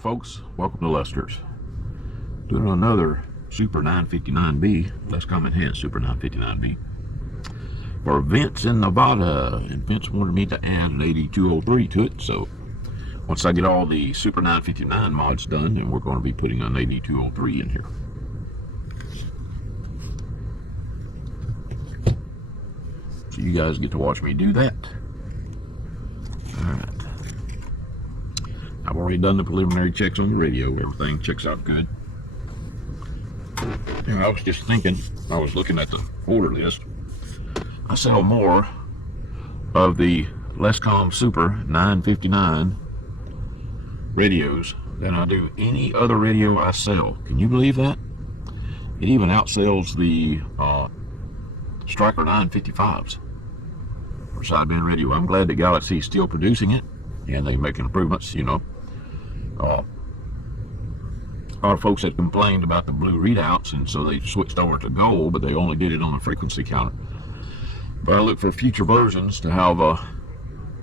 folks, welcome to Lester's. Doing another Super 959B, LesComm Enhanced Super 959B for Vance in Nevada, and Vance wanted me to add an AD203 to it, so once I get all the Super 959 mods done, then we're going to be putting an AD203 in here. So you guys get to watch me do that. Alright. I've already done the preliminary checks on the radio. Everything checks out good. And I was just thinking, I was looking at the order list. I sell more of the LesComm Super 959 radios than I do any other radio I sell. Can you believe that? It even outsells the Striker 955s for sideband radio. I'm glad that Galaxy's still producing it and they're making improvements, you know. A lot of folks had complained about the blue readouts, and so they switched over to gold, but they only did it on a frequency counter. But I look for future versions to have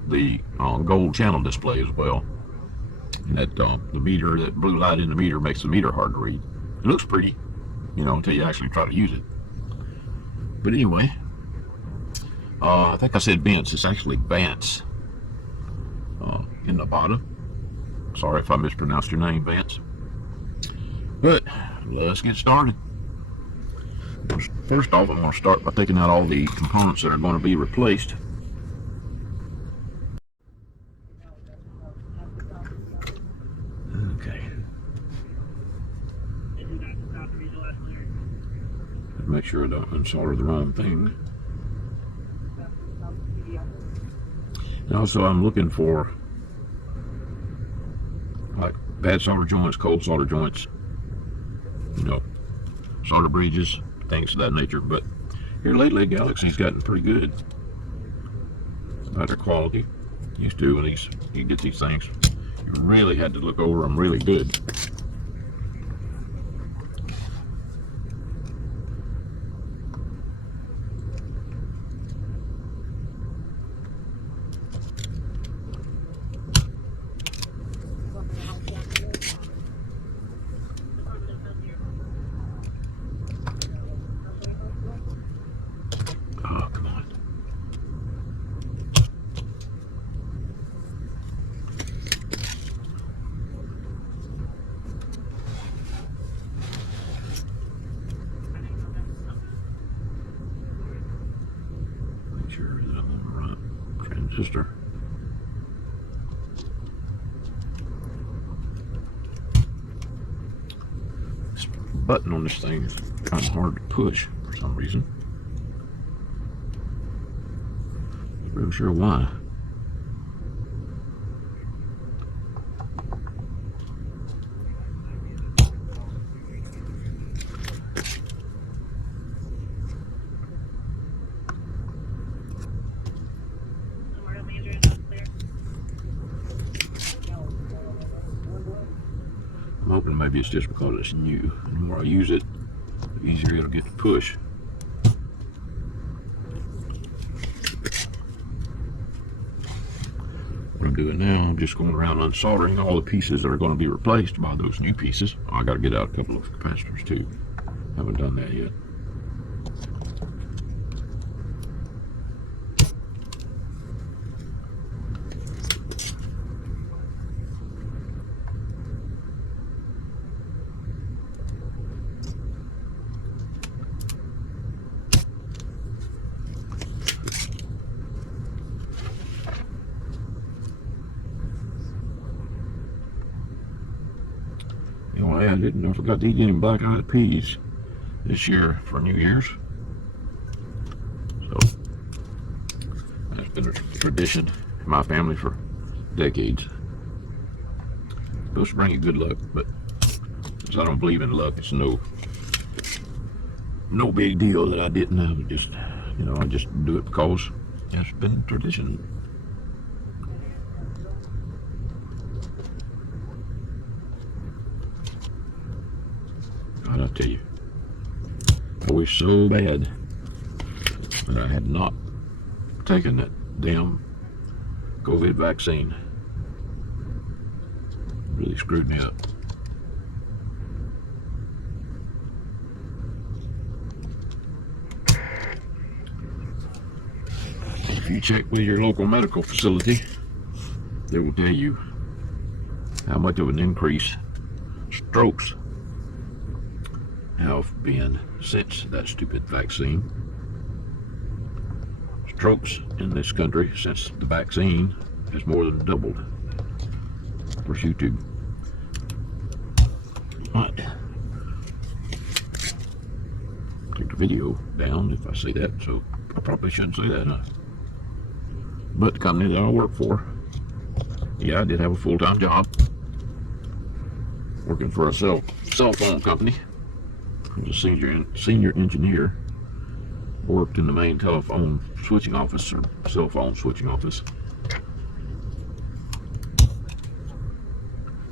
the gold channel display as well. And that the meter, that blue light in the meter makes the meter hard to read. It looks pretty, you know, until you actually try to use it. But anyway, I think I said Vance. It's actually Vance in Nevada. Sorry if I mispronounced your name, Vance. But let's get started. First off, I'm going to start by taking out all the components that are going to be replaced. Okay. Make sure I don't unsolder the wrong thing. And also, I'm looking for like bad solder joints, cold solder joints, you know, solder bridges, things of that nature. But here lately, Galaxy's gotten pretty good about their quality. Used to, when you get these things, you really had to look over them really good. Sure that I'm on the right transistor. This button on this thing is kind of hard to push for some reason. Not really sure why. I'm hoping maybe it's just because it's new. The more I use it, the easier it'll get to push. What I'm doing now, I'm just going around unsoldering all the pieces that are going to be replaced by those new pieces. I got to get out a couple of capacitors too. Haven't done that yet. Anyway, I forgot to eat any black eyed peas this year for New Year's. So that's been a tradition in my family for decades. It's supposed to bring you good luck, but since I don't believe in luck, it's no big deal that I didn't have. Just, you know, I just do it because it's been tradition. I'll tell you, I wish so bad that I had not taken that damn COVID vaccine. Really screwed me up. If you check with your local medical facility, they will tell you how much of an increase strokes have been since that stupid vaccine. Strokes in this country since the vaccine has more than doubled for YouTube. Right. Take the video down if I say that, so I probably shouldn't say that, huh? But the company that I work for, yeah, I did have a full-time job working for a cell phone company. I was a senior engineer. Worked in the main telephone switching office or cell phone switching office,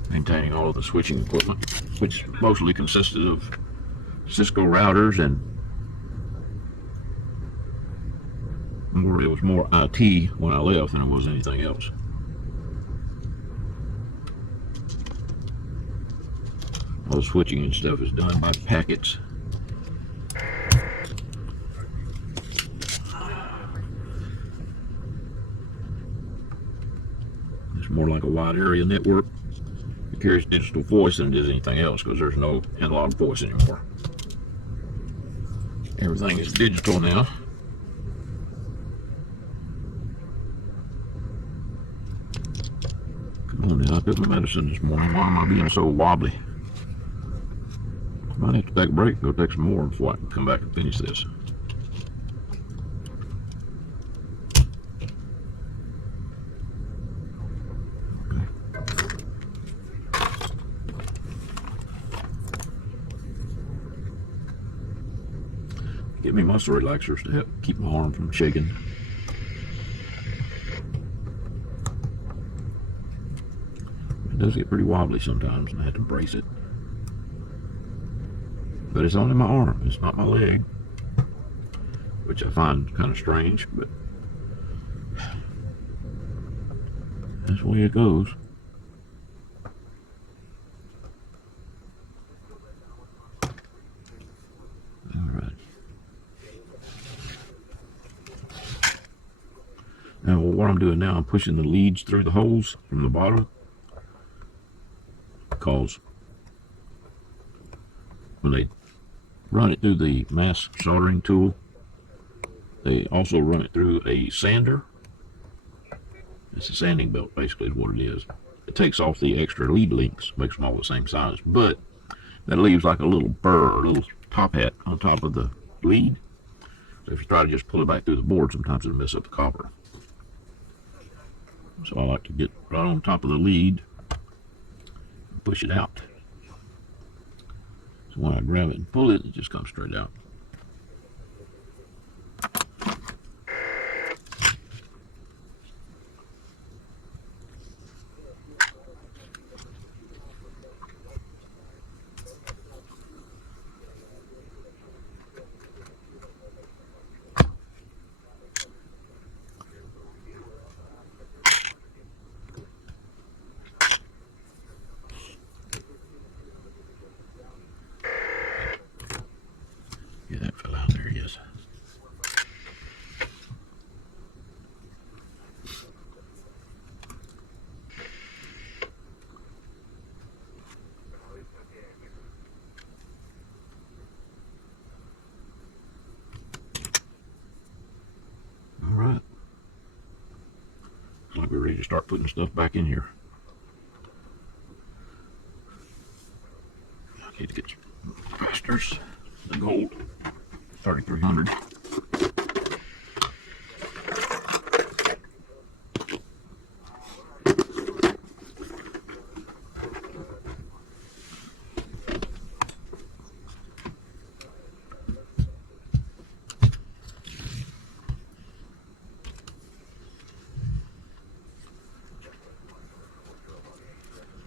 maintaining all of the switching equipment, which mostly consisted of Cisco routers and it was more IT when I left than it was anything else. All the switching and stuff is done by packets. It's more like a wide area network. It carries digital voice than it does anything else because there's no analog voice anymore. Everything is digital now. Come on now, I took my medicine this morning. Why am I being so wobbly? I might have to take a break, go take some more before I can come back and finish this. Okay. Give me muscle relaxers to help keep my arm from shaking. It does get pretty wobbly sometimes and I have to brace it. But it's only my arm, it's not my leg, which I find kind of strange, but that's the way it goes. Alright. Now what I'm doing now, I'm pushing the leads through the holes from the bottom, because when they run it through the mass soldering tool, they also run it through a sander. It's a sanding belt, basically, is what it is. It takes off the extra lead links, makes them all the same size, but that leaves like a little burr, a little top hat on top of the lead. So if you try to just pull it back through the board, sometimes it'll mess up the copper. So I like to get right on top of the lead and push it out. So when I grab it and pull it, it just comes straight out. Yeah, that fell out there, yes. All right. Looks like we're ready to start putting stuff back in here. I need to get some capacitors. The gold 3300.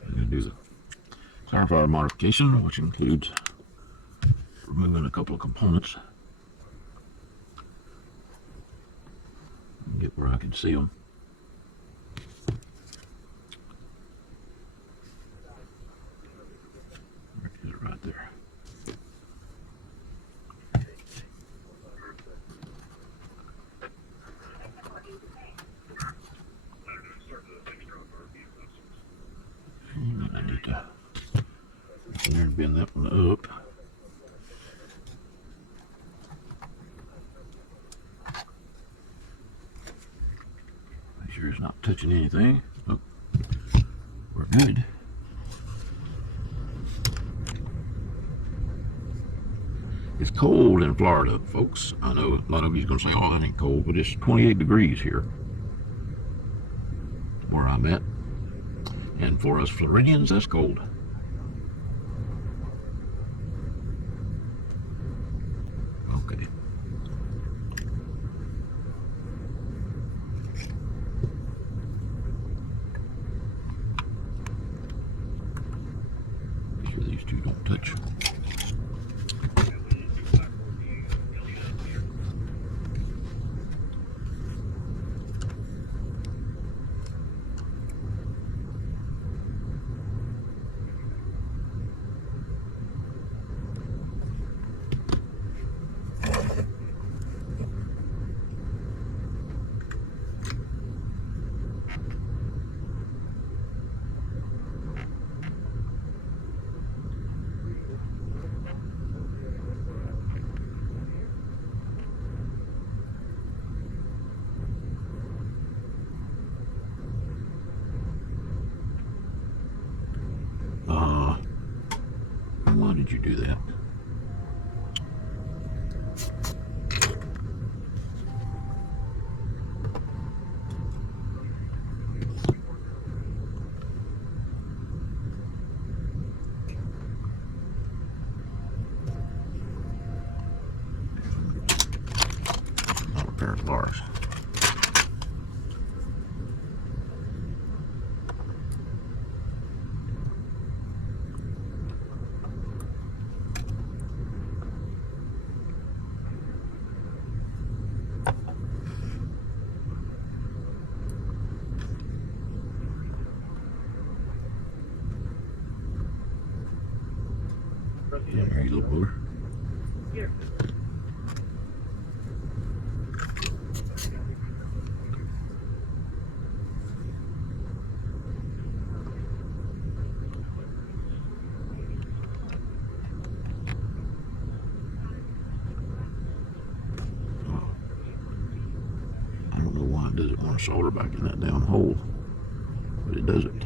I'm going to do the clarifier modification, which includes removing a couple of components. Get where I can see them. to bend that one up. Make sure it's not touching anything. Oh, we're good. It's cold in Florida, folks. I know a lot of you's gonna say, "Oh, that ain't cold," but it's 28 degrees here, where I'm at. And for us Floridians, that's cold. Okay. Make sure these two don't touch. Why did you do that? Not a pair of bars. Yeah, there you go, brother. Here. I don't know why it doesn't want to solder back in that damn hole, but it doesn't.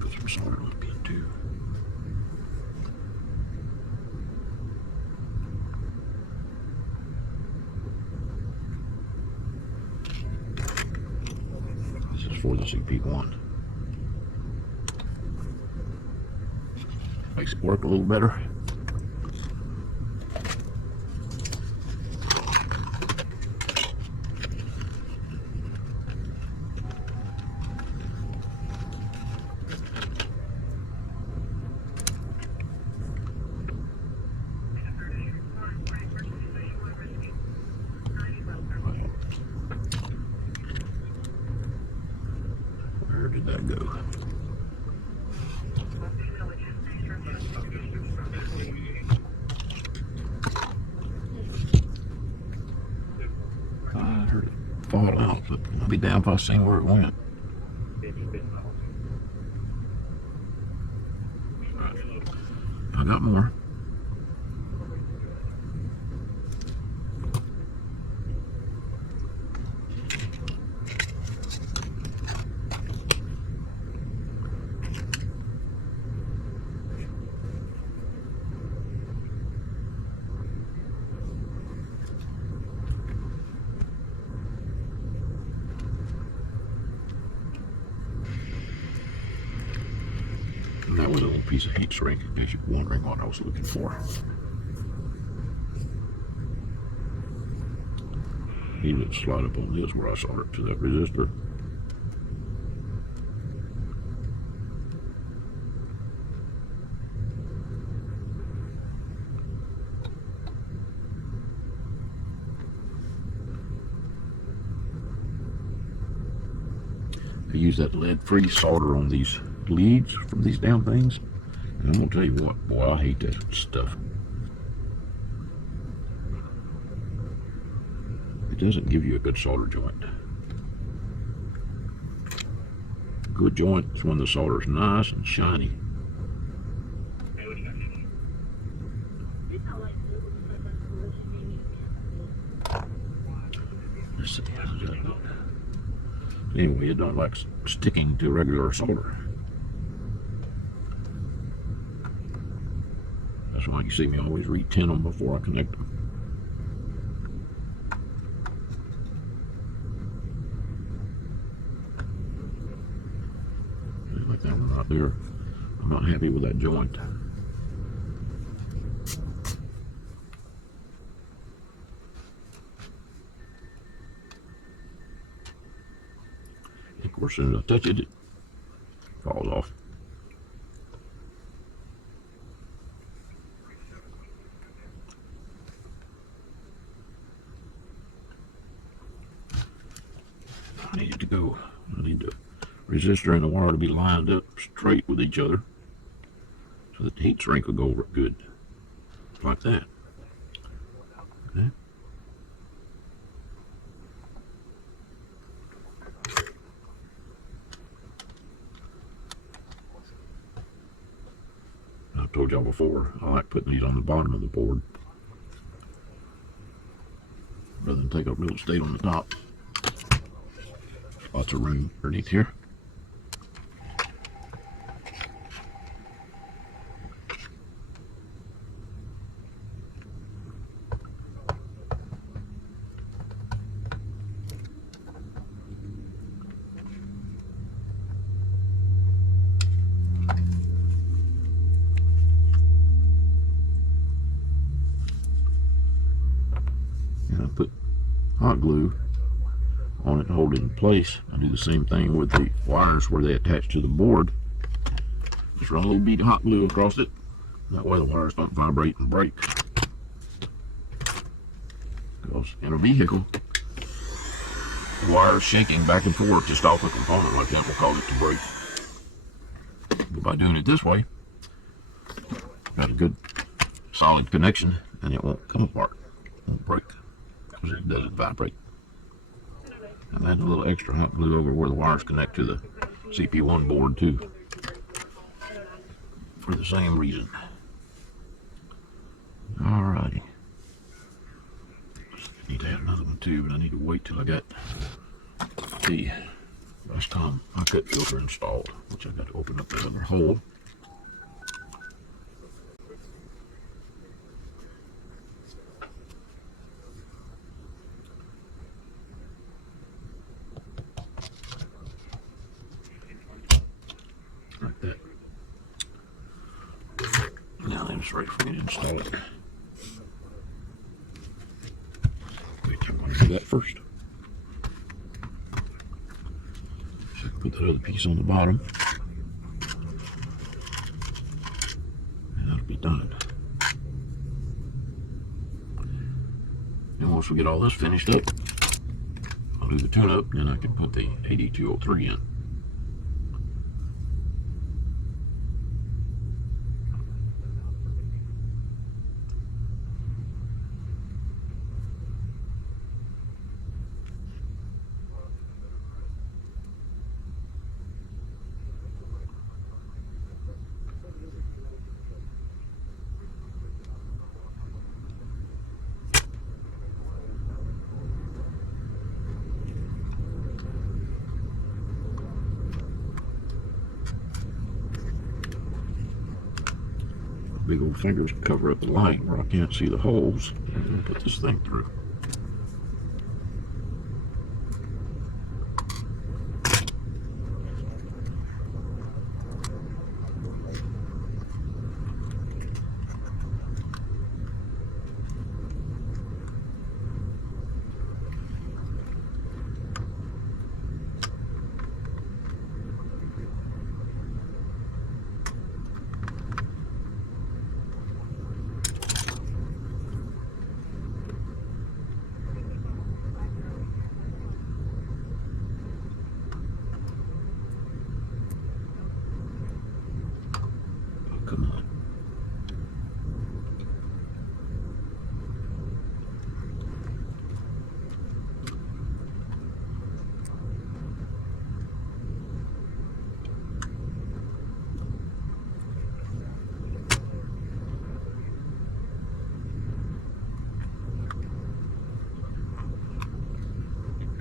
Put some solder up in too. This is for the CP1. Makes it work a little better. all out, but I'll be down if I seen where it went. I got more. And that was a little piece of heat shrink, in case you're wondering what I was looking for. He would slide up on this where I soldered it to that resistor. I use that lead-free solder on these leads from these damn things. And I'm gonna tell you what, boy, I hate that stuff. It doesn't give you a good solder joint. A good joint is when the solder is nice and shiny. Let's see, how's that look? Anyway, it don't like sticking to regular solder. That's why you see me always re-tin them before I connect them. Like that one right there. I'm not happy with that joint. Of course, as soon as I touch it, it falls off. I need it to go. I need the resistor and the wire to be lined up straight with each other so that the heat shrink will go over it good. Like that. Okay. I've told y'all before, I like putting these on the bottom of the board rather than take up real estate on the top. Lots of room underneath here. And I put hot glue on it to hold it in place. I do the same thing with the wires where they attach to the board. Just run a little bead of hot glue across it. That way the wires don't vibrate and break. Because in a vehicle, the wires shaking back and forth to stop a component like that will cause it to break. But by doing it this way, got a good solid connection and it won't come apart. It won't break because it doesn't vibrate. I'm adding a little extra hot glue over where the wires connect to the CP1 board too, for the same reason. Alrighty. I need to add another one too, but I need to wait till I got the LesComm high cut filter installed, which I've got to open up the other hole. Like that. Now then it's ready for me to install it. Wait, I'm going to do that first. So I can put that other piece on the bottom. And that'll be done. And once we get all this finished up, I'll do the tune-up, and I can put the AD203 in. big old fingers cover up the light where I can't see the holes. I'm going to put this thing through. Come on.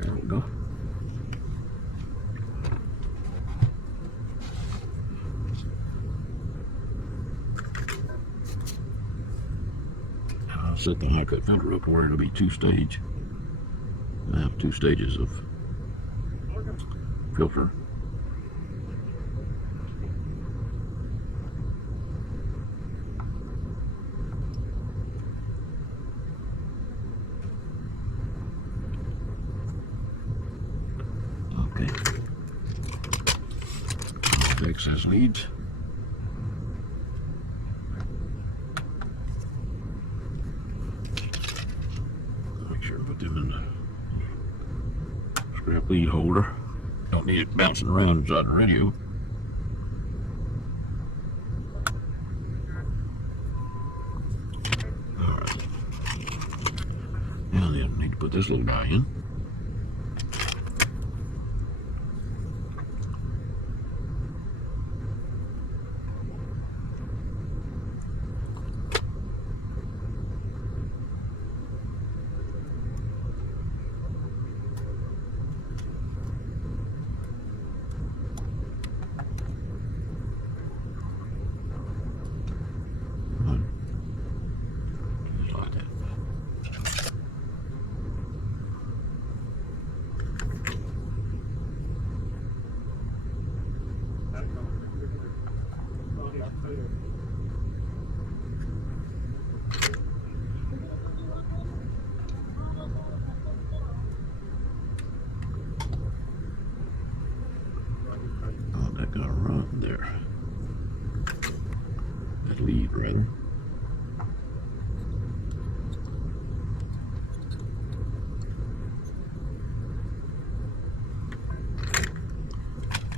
There we go. I'll set the high cut filter up where it'll be two-stage. I have 2 stages of filter. Okay. Excess leads. Make sure to put them in the scrap lead holder. Don't need it bouncing around inside the radio. Alright. Now then, need to put this little guy in. That got run there. That lead, rather.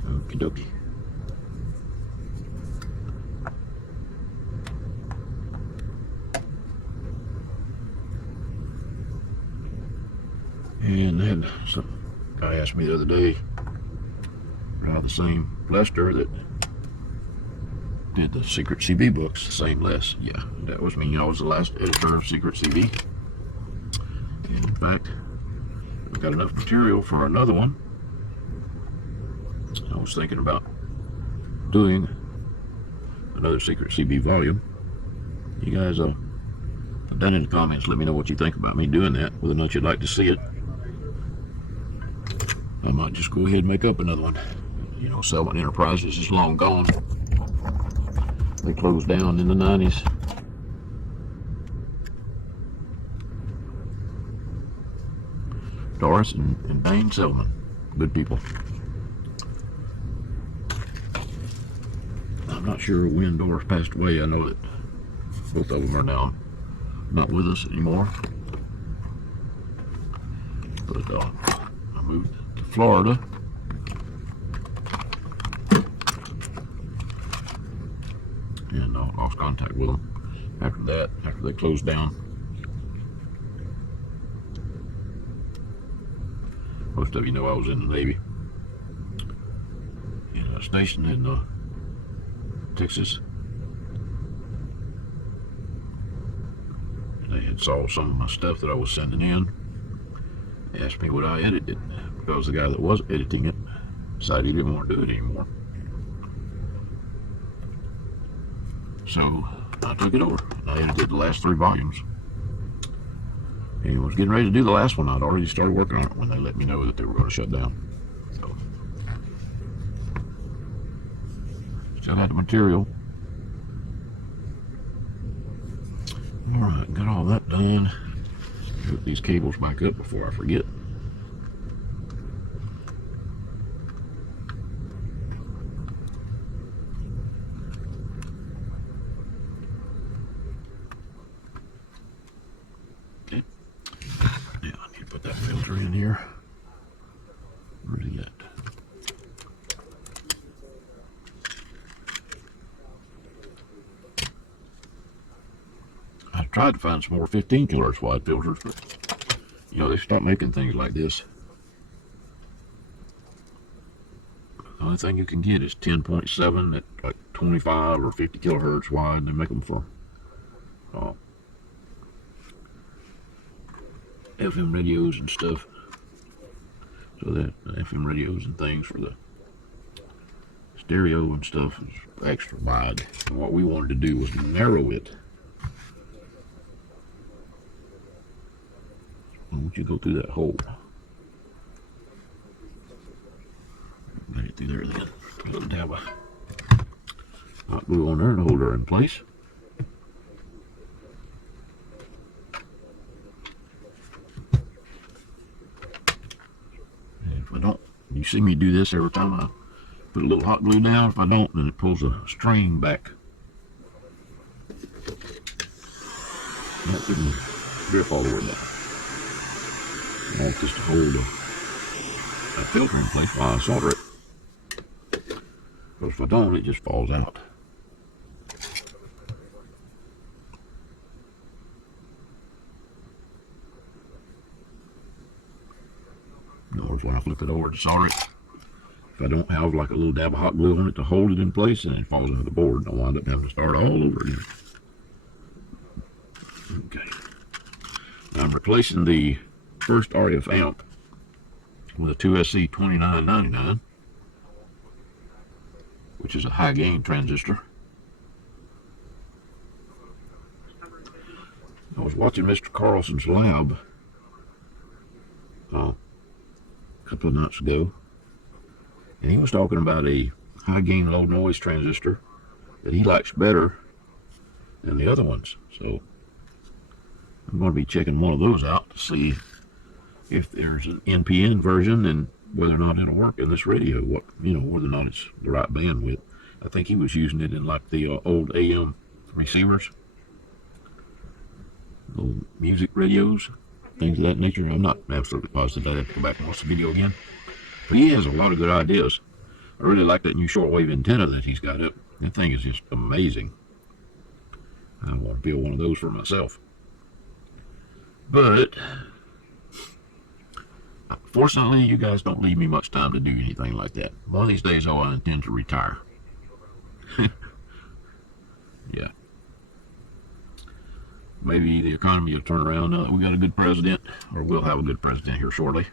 Okie dokie. And then some guy asked me the other day, the same Lester that did the Secret CB books, the same Les. Yeah, that was me. I was the last editor of Secret CB. And in fact, I've got enough material for another one. I was thinking about doing another Secret CB volume. You guys down in the comments, let me know what you think about me doing that, whether or not you'd like to see it. I might just go ahead and make up another one. You know, Selwyn Enterprises is long gone. They closed down in the 90s. Doris and Dane Selwyn, good people. I'm not sure when Doris passed away. I know that both of them are now not with us anymore. But I moved to Florida. And lost contact with them after that, after they closed down. Most of you know I was in the Navy, stationed in Texas. They had saw some of my stuff that I was sending in. They asked me would I edit it, because the guy that was editing it decided he didn't want to do it anymore. So I took it over. I edited the last 3 volumes. And was getting ready to do the last one. I'd already started working on it when they let me know that they were going to shut down. So, still had the material. Alright, got all that done. Hook these cables back up before I forget. Okay. Now I need to put that filter in here. Where's he at? I tried to find some more 15 kHz wide filters, but you know, they stopped making things like this. The only thing you can get is 10.7 at like 25 or 50 kilohertz wide. They make them for FM radios and stuff. So that FM radios and things for the stereo and stuff is extra wide. And what we wanted to do was narrow it. Why don't you go through that hole? Get it through there then. Put a little dab of hot glue on there to hold her in place. And if I don't, you see me do this every time I put a little hot glue down. If I don't, then it pulls a string back. That didn't grip all the way down. I want this to hold a filter in place while I solder it. Because if I don't, it just falls out. In other words, when I flip it over to solder it, if I don't have like a little dab of hot glue on it to hold it in place, and it falls into the board, I'll wind up having to start all over again. Okay. Now I'm replacing the first RF amp with a 2SC2999, which is a high gain transistor. I was watching Mr. Carlson's lab a couple of nights ago, and he was talking about a high gain low noise transistor that he likes better than the other ones. So I'm going to be checking one of those out to see if there's an NPN version and whether or not it'll work in this radio, whether or not it's the right bandwidth. I think he was using it in like the old AM receivers, old music radios, things of that nature. I'm not absolutely positive. I'd have to go back and watch the video again. But he has a lot of good ideas. I really like that new shortwave antenna that he's got up. That thing is just amazing. I want to build one of those for myself. But fortunately, you guys don't leave me much time to do anything like that. One of these days, I intend to retire. Yeah. Maybe the economy will turn around now that we got a good president, or we'll have a good president here shortly.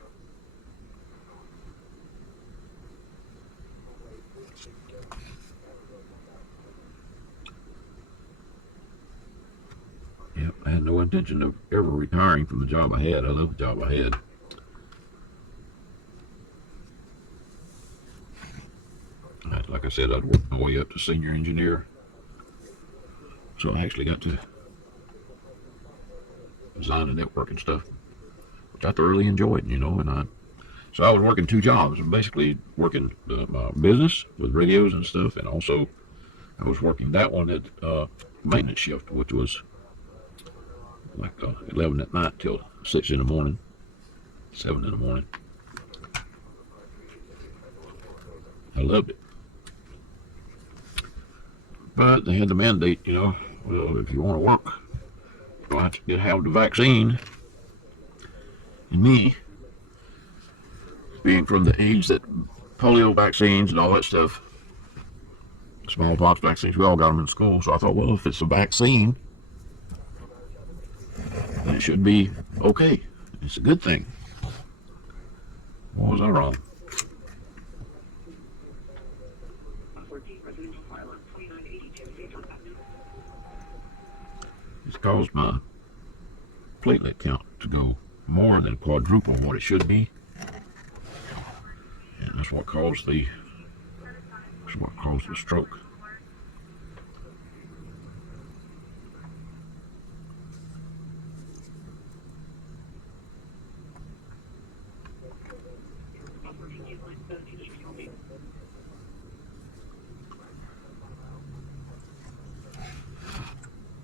Yep, I had no intention of ever retiring from the job I had. I love the job I had. Like I said, I'd worked my way up to senior engineer. So I actually got to design the network and stuff, which I thoroughly enjoyed, so I was working 2 jobs, basically working my business with radios and stuff, and also I was working that one at maintenance shift, which was like 11 at night till 6 in the morning, 7 in the morning. I loved it. But they had the mandate, well, if you want to work, you'll have to have the vaccine. And me, being from the age that polio vaccines and all that stuff, smallpox vaccines, we all got them in school. So I thought, well, if it's a vaccine, then it should be okay. It's a good thing. What was I wrong? caused my platelet count to go more than quadruple what it should be, and that's what caused the stroke.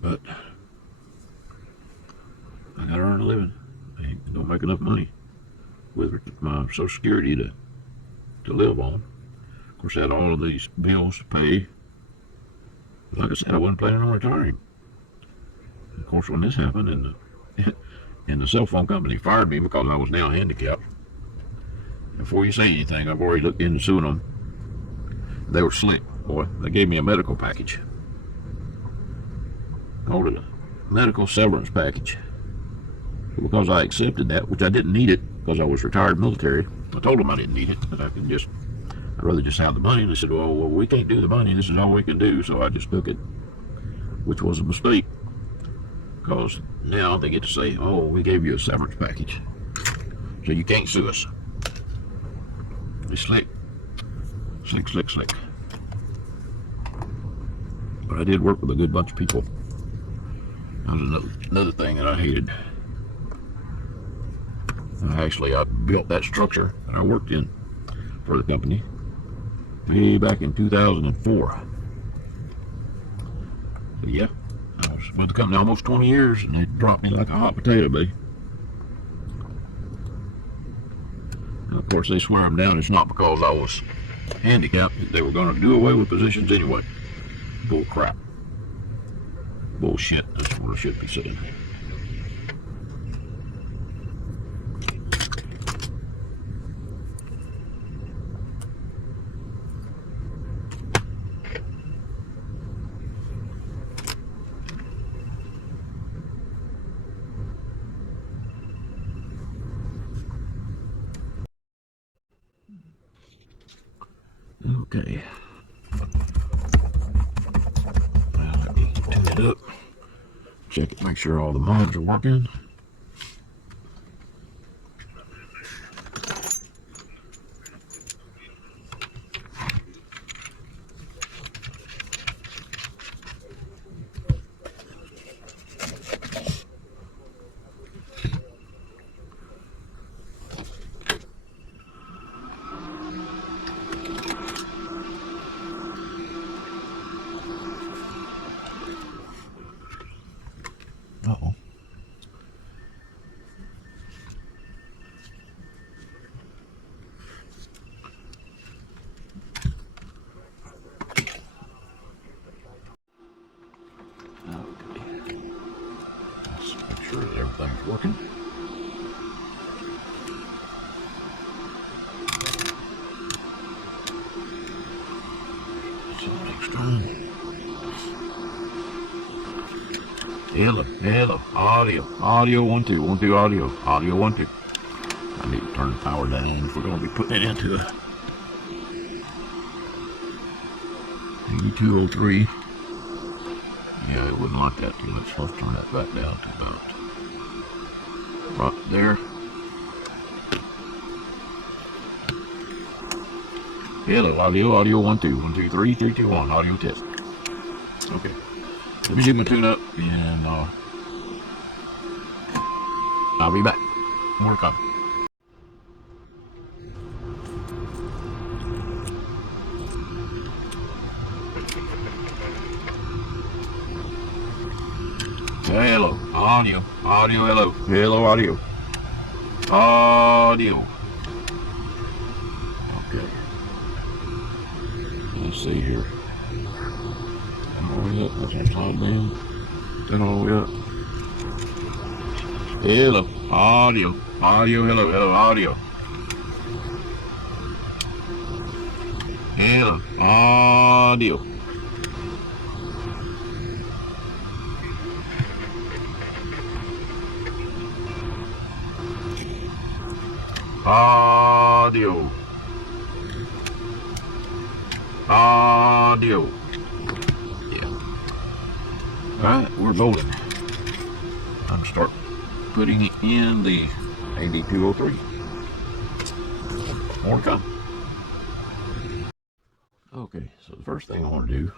But I gotta earn a living. I don't make enough money with my Social Security to live on. Of course, I had all of these bills to pay. Like I said, I wasn't planning on retiring. Of course, when this happened, and the cell phone company fired me because I was now handicapped. Before you say anything, I've already looked into suing them. They were slick, boy. They gave me a medical package. Called it a medical severance package. Because I accepted that, which I didn't need it because I was retired military. I told them I didn't need it, that I'd rather just have the money. And they said, well, we can't do the money. This is all we can do. So I just took it, which was a mistake. Because now they get to say, oh, we gave you a severance package, so you can't sue us. It's slick. Slick, slick, slick. But I did work with a good bunch of people. That was another thing that I hated. I built that structure that I worked in for the company way back in 2004. So yeah, I was with the company almost 20 years, and they dropped me like a hot potato, baby. And of course, they swear them down. It's not because I was handicapped. They were going to do away with positions anyway. Bull crap. Bullshit. That's what I should be saying. Okay. Well, let me tune it up. Check it, make sure all the mods are working. Uh-oh. Okay. Let's make sure that everything's working. So next one. Hello, audio 1 2 1 2 audio 1 2. I need to turn the power down if we're going to be putting it into a AD203. Yeah, it wouldn't like that too much. Let's turn that back down to about right there. Hello, audio 1 2 1 2 3 3 2 1 audio test. Okay. Let me get my tune up, and I'll be back. More coming. Hello, audio, hello, audio. Okay. Let's see here. All the way up. That's our slide down. Then all the way up. Hello, audio, hello, audio. Hello, audio. Audio. Yeah. Alright, we're loading. I'm going to start putting in the AD203. More to come. Okay, so the first thing I want to do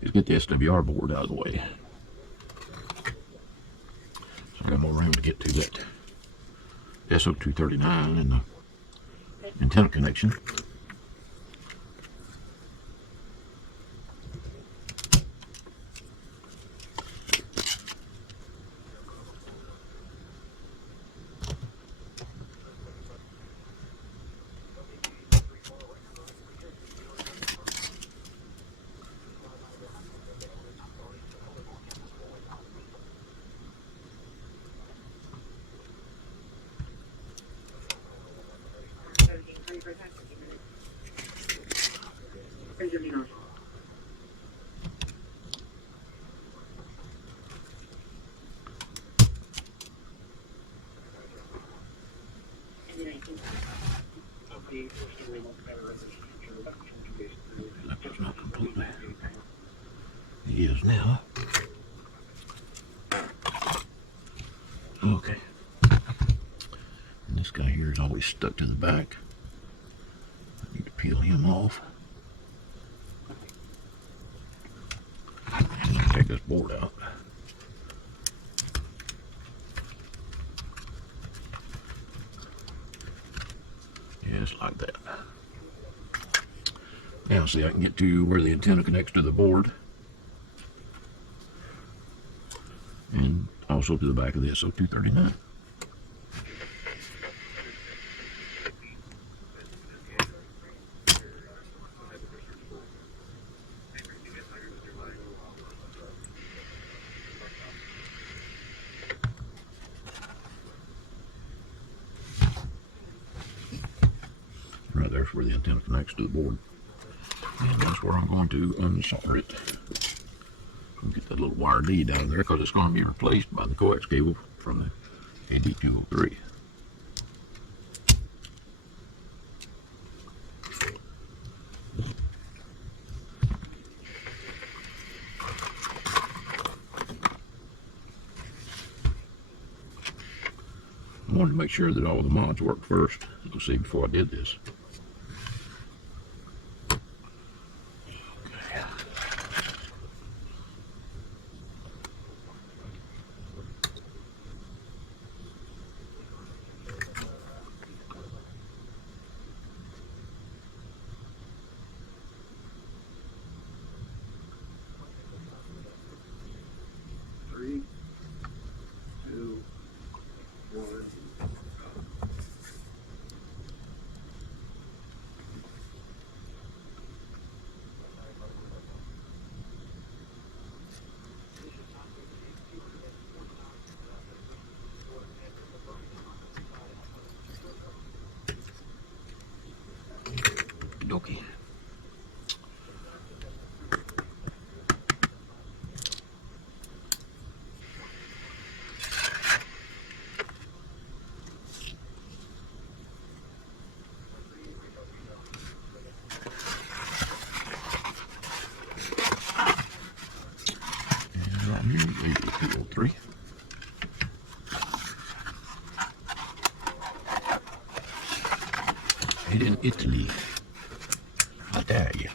is get the SWR board out of the way. So I got more room to get to that SO239 and the antenna connection. That was not completely. It is now. Okay. And this guy here is always stuck to the back. I need to peel him off. Take this board out. Just like that. Now see, I can get to where the antenna connects to the board. And also to the back of the SO239. Right there's where the antenna connects to the board. And that's where I'm going to unsolder it. Get that little wire lead out of there because it's going to be replaced by the coax cable from the AD203. I wanted to make sure that all the mods worked first. You'll see before I did this. Okay. And right here, AD203. Made in Italy. I tell you.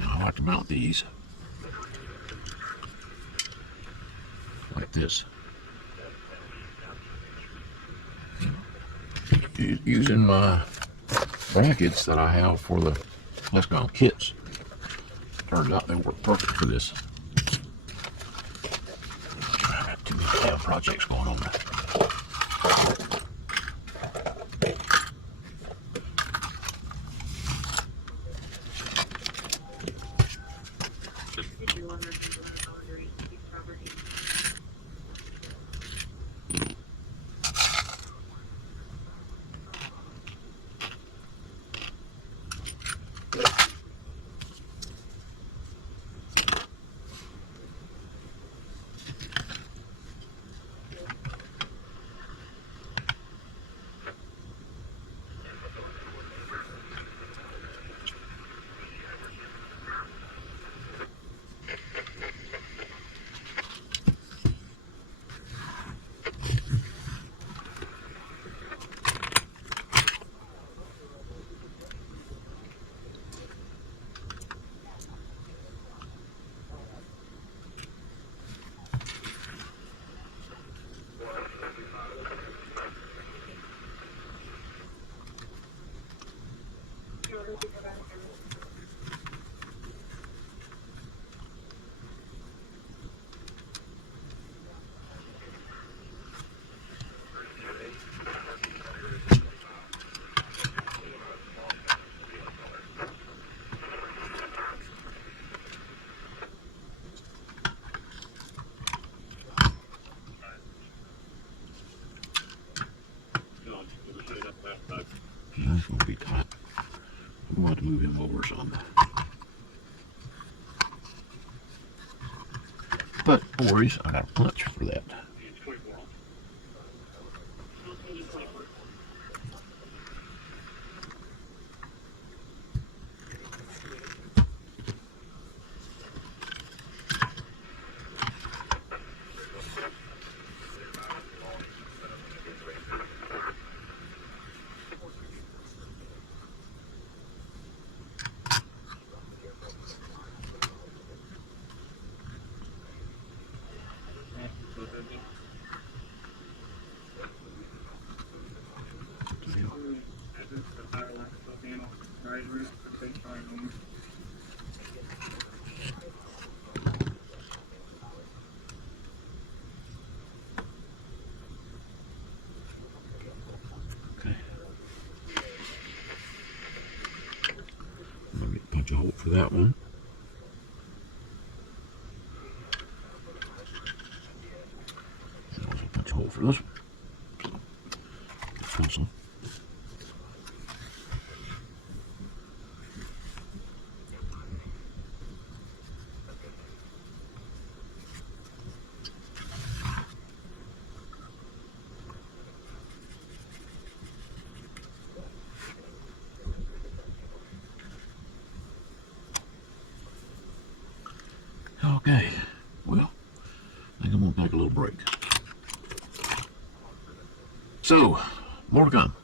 Now I like to mount these like this. Using my brackets that I have for the LesComm kits. Turns out they work perfect for this. I got too many damn projects going on there. to move him over some. But no worries, I got a punch for that. Punch a hole for that one. And also punch a hole for this one. Awesome. Okay, well, I think I'm going to take a little break. So, more to come.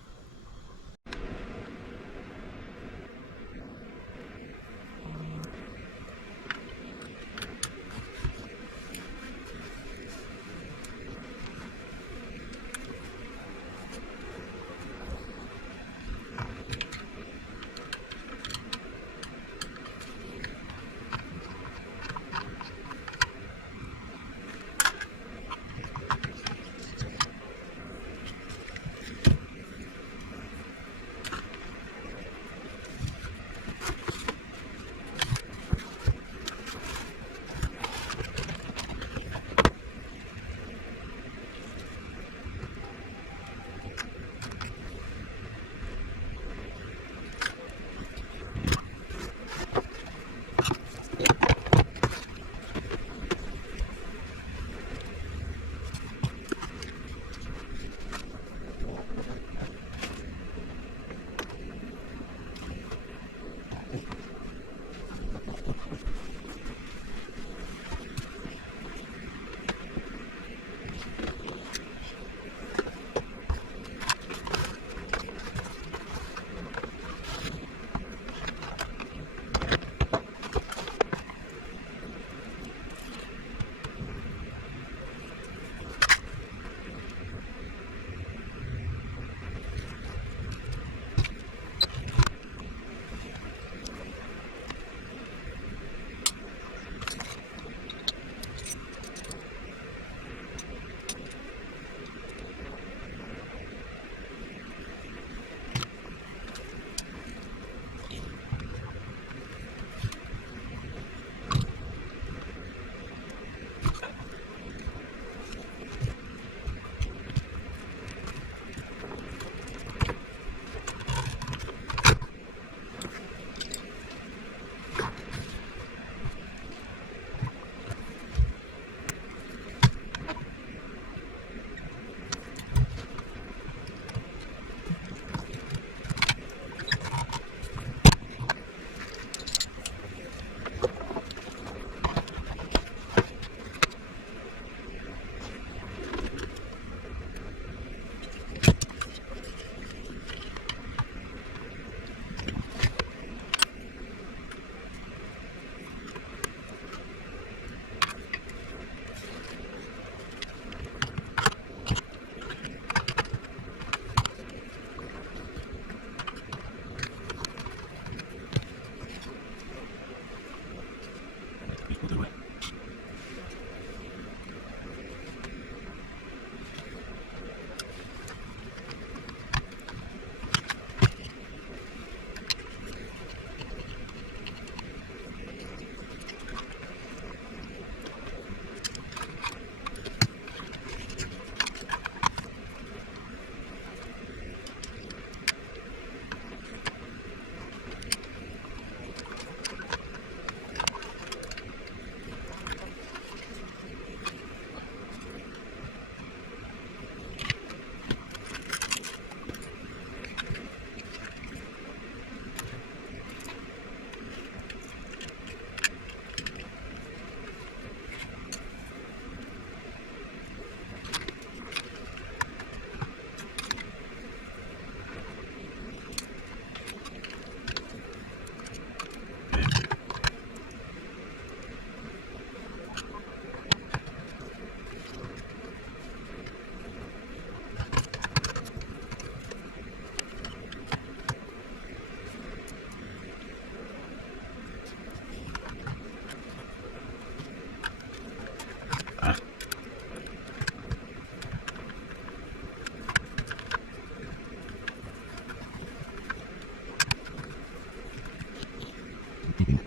thinking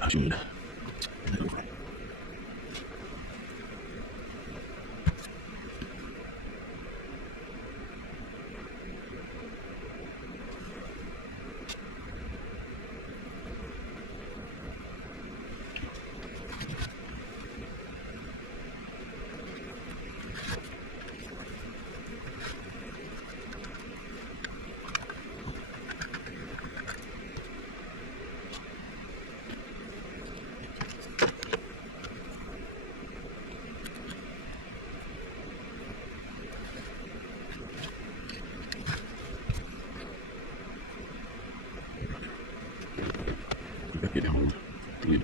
I should. Get down the lid.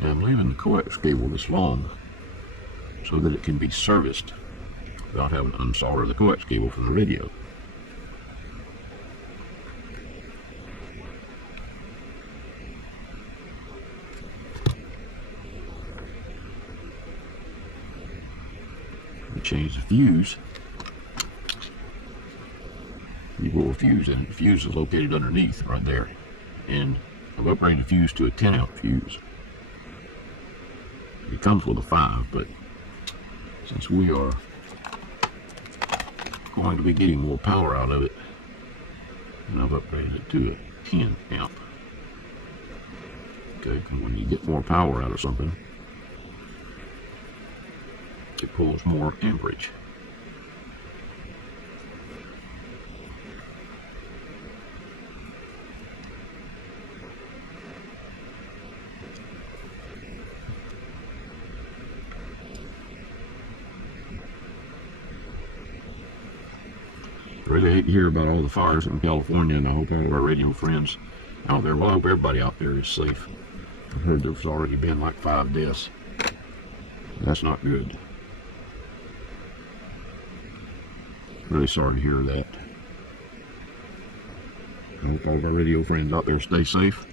I'm leaving the coax cable this long so that it can be serviced without having to unsolder the coax cable from the radio. We change the fuse. You blow a fuse in it. The fuse is located underneath right there. And I've upgraded the fuse to a 10 amp fuse. It comes with a 5, but since we are going to be getting more power out of it, and I've upgraded it to a 10 amp. Okay, and when you get more power out of something, it pulls more amperage. I really hate to hear about all the fires in California, and I hope all of our radio friends out there, well, I hope everybody out there is safe. I've heard there's already been like 5 deaths. That's not good. Really sorry to hear that. I hope all of our radio friends out there stay safe.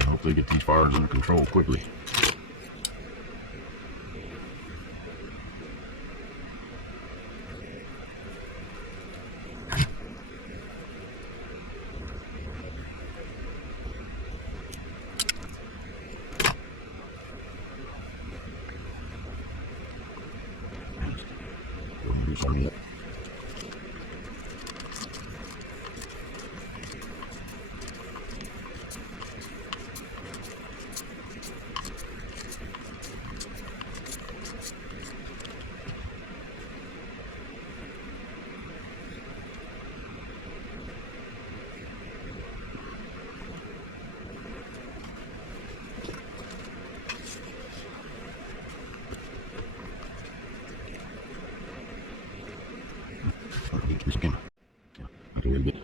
I hope they get these fires under control quickly. A little bit.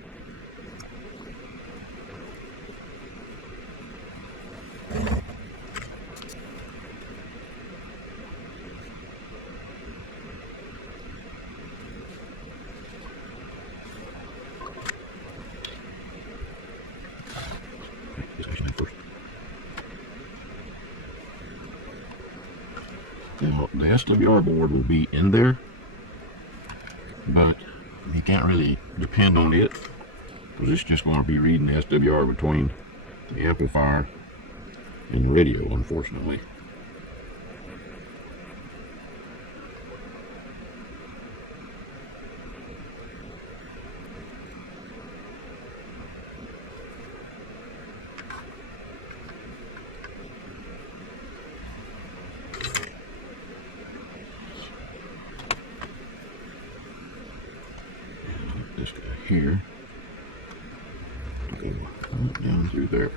Now, the SWR board will be in there, but you can't really depend on it because it's just going to be reading the SWR between the amplifier and the radio, unfortunately. here to go down through there.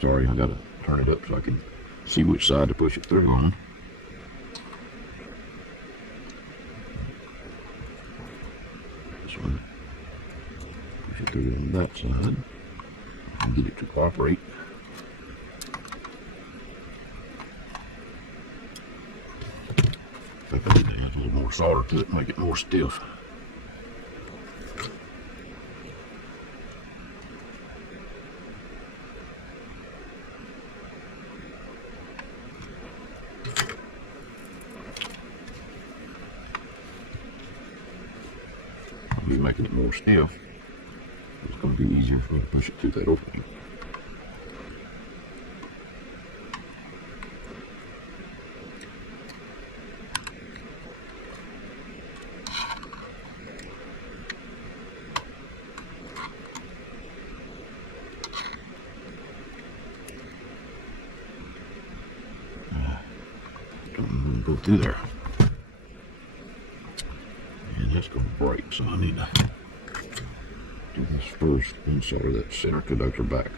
Sorry, I gotta turn it up so I can see which side to push it through on. This one, push it through on that side and get it to cooperate. I think I need to add a little more solder to it, make it more stiff. I'll be making it more stiff. It's going to be easier for me to push it through that opening. Don't go through there. And that's going to break, so I need to do this first and solder that center conductor back.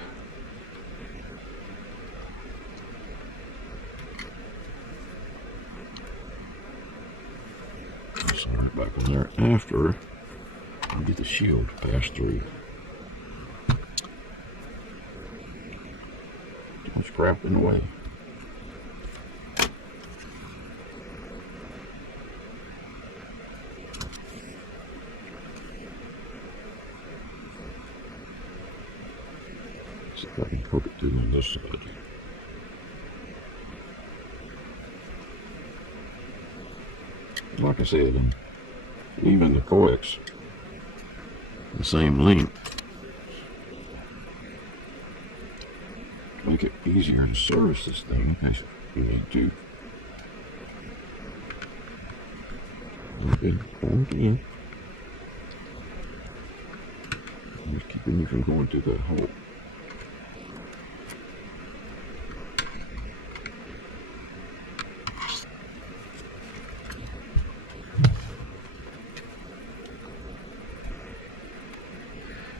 Solder it back on there after I get the shield to pass through. Don't scrap in the way. See if I can poke it through on this side. Like I said, and even the coax, the same length, to make it easier to service this thing in case you need to. Okay, again. Just keeping you from going through that hole.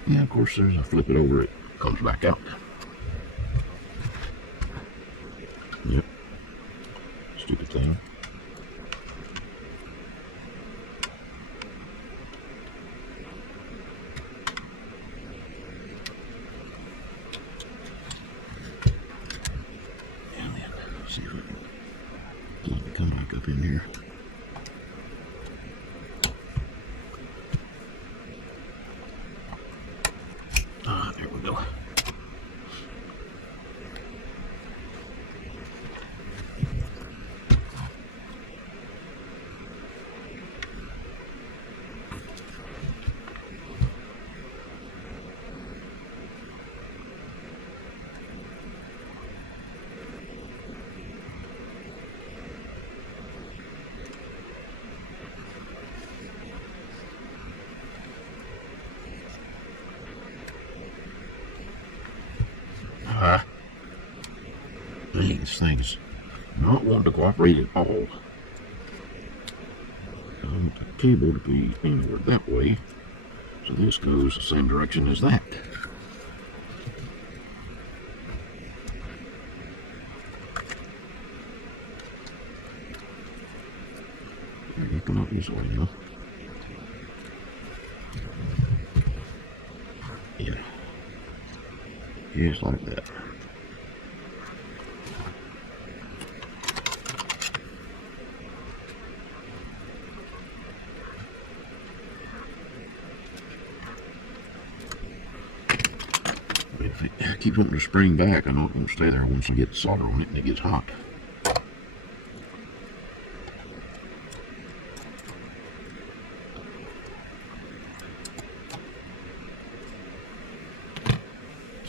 Yeah, of course, there's a flip it over, it comes back out. Yep. Stupid thing. Yeah, man. Let's see if I can get it to come back up in here. There we go. This thing's not wanting to cooperate at all. I want the cable to be inward that way, so this goes the same direction as that. You come up this way now. Yeah. Just like that. If it keeps wanting to spring back, I know it won't stay there once I get solder on it and it gets hot.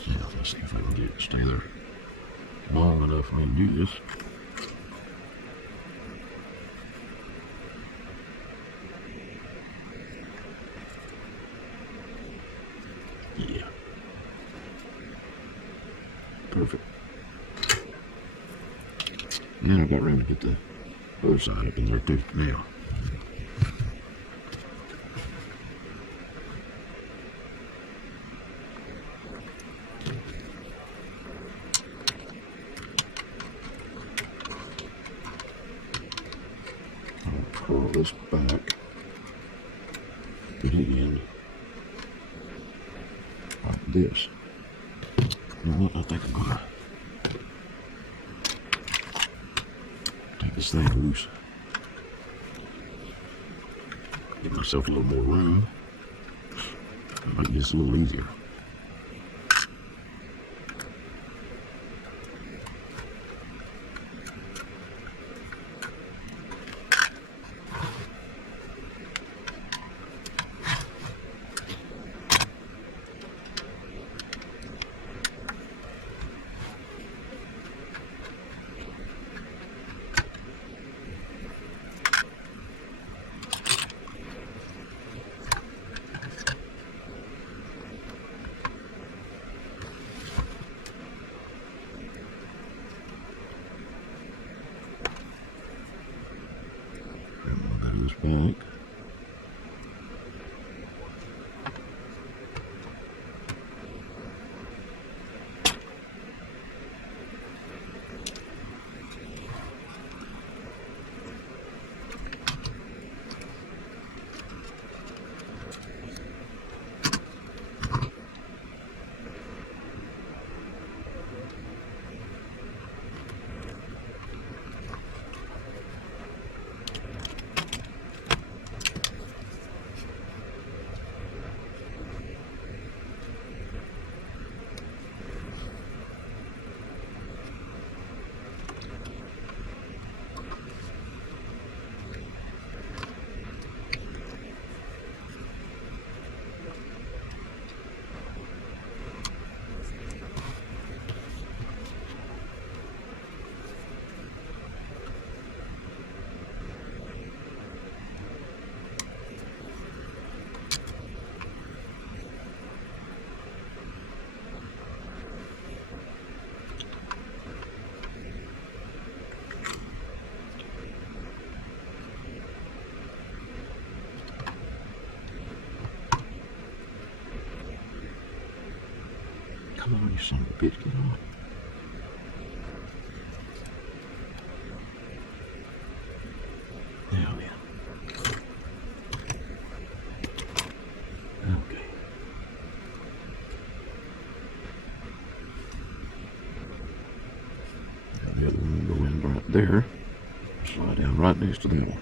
Yeah, let's see if I can get it to stay there long enough for me to do this. Yeah. Perfect. And I've got room to get the other side up in there too now. I'll curl this back, put it in like this. You know what, I think I'm gonna take this thing loose. Give myself a little more room. Make this a little easier. Back. Come on, you son of a bitch, get on. There we are. Okay. The other one will go in right there. Slide down right next to that one.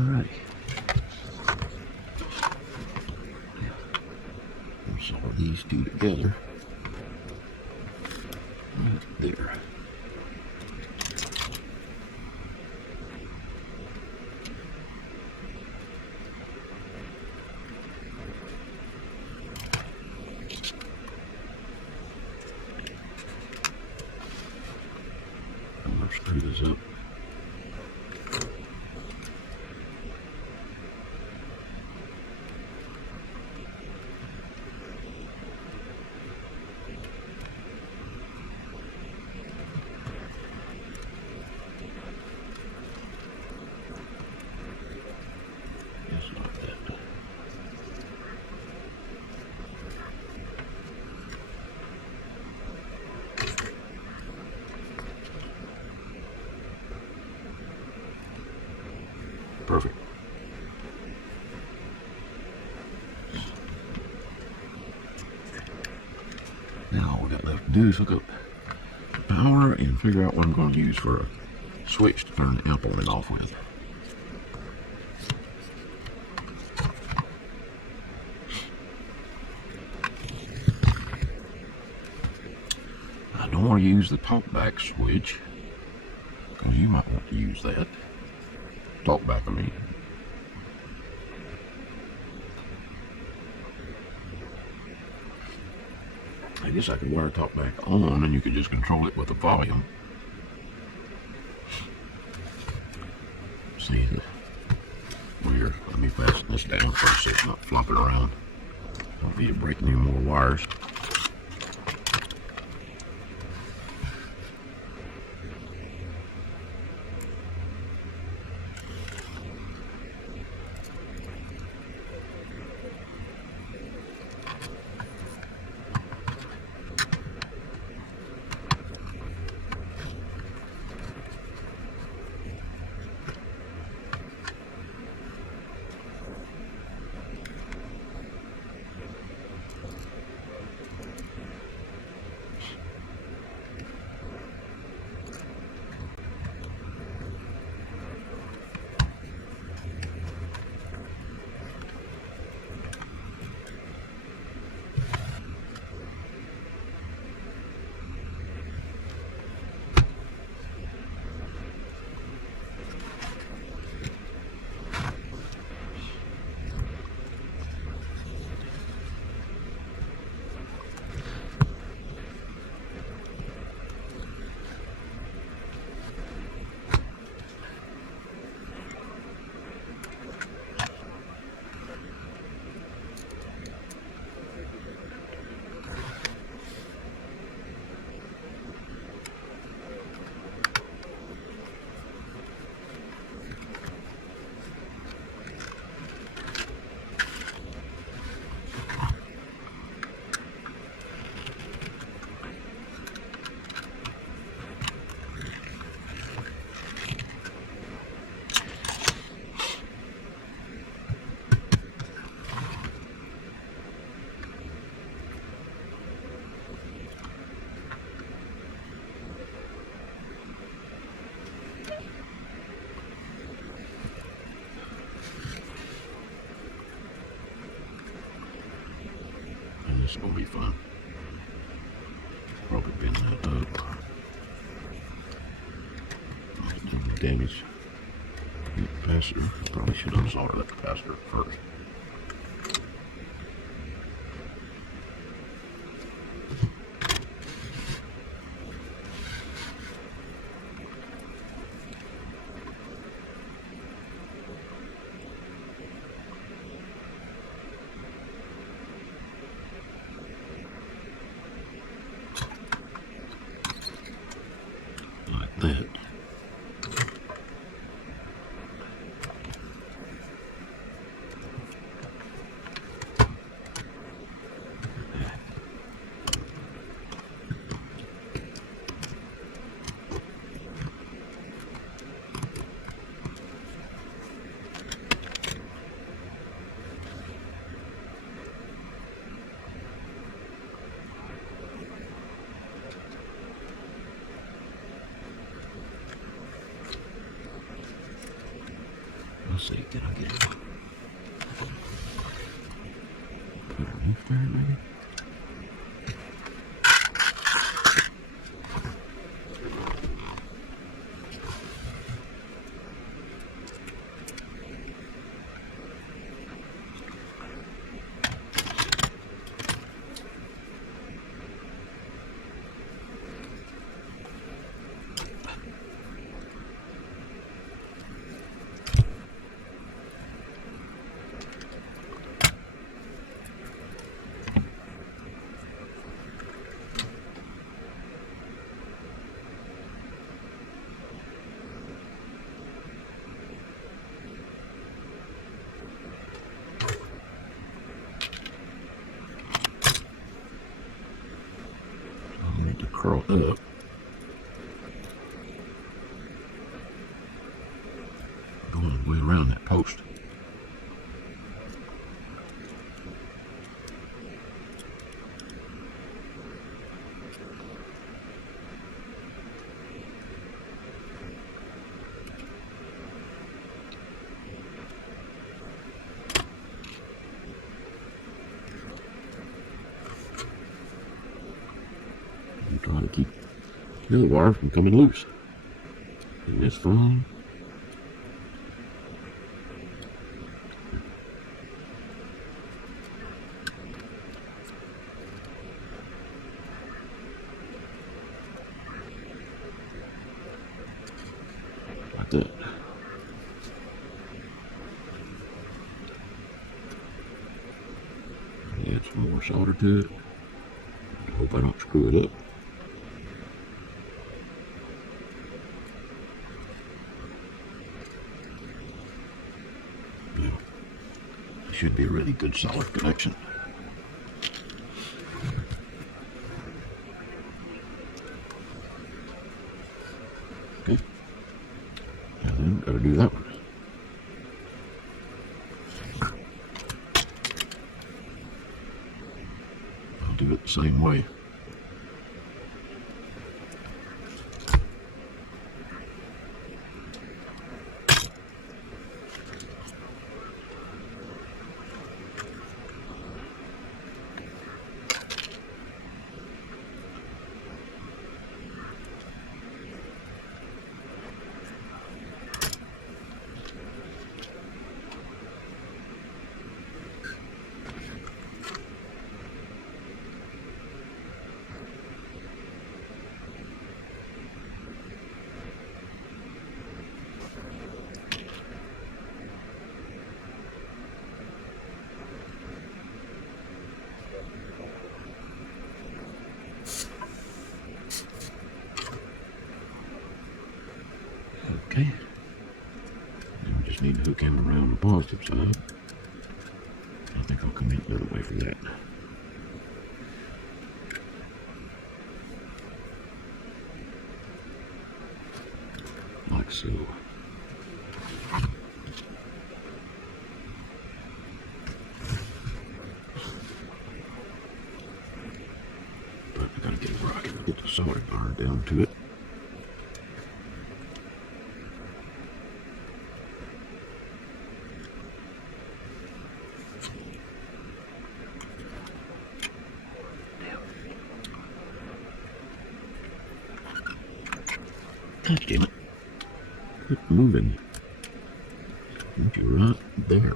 Alrighty. We'll solder these two together. Right there. I'm going to screw this up. Perfect. Now all we got left to do is hook up the power and figure out what I'm going to use for a switch to turn the amp on and off with. I don't want to use the talkback switch because you might want to use that. Talkback, I mean. I guess I could wire talkback on and you could just control it with the volume. See, weird. Let me fasten this down first so it's not flopping around. Don't need to break any more wires. This will be fun. Probably bend that up. Damage the capacitor. Probably should unsolder that capacitor first. That. Let's see, can I get it underneath there maybe? Curl up. Going all the way around that post. Trying to keep the other wire from coming loose. And this fine. Like that. Add some more solder to it. I hope I don't screw it up. Should be a really good solid connection. Okay. And then gotta do that one. I'll do it the same way. Okay. Now we just need to hook him around the positive side. I think I'll come in the other way for that. Like so. But I gotta get where I can get the soldering iron down to it. God damn it. Quit moving. Put you right there.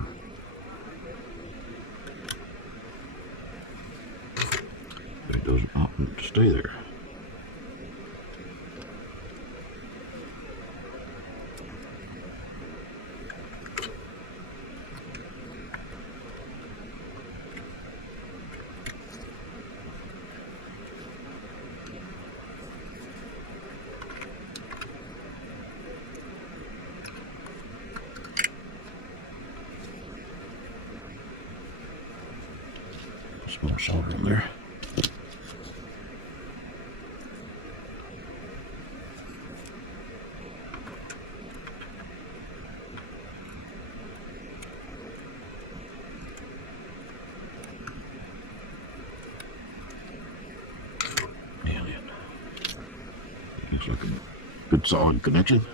But it doesn't opt to stay there. Some more solder in there. Nailed it. Looks like a good solid connection.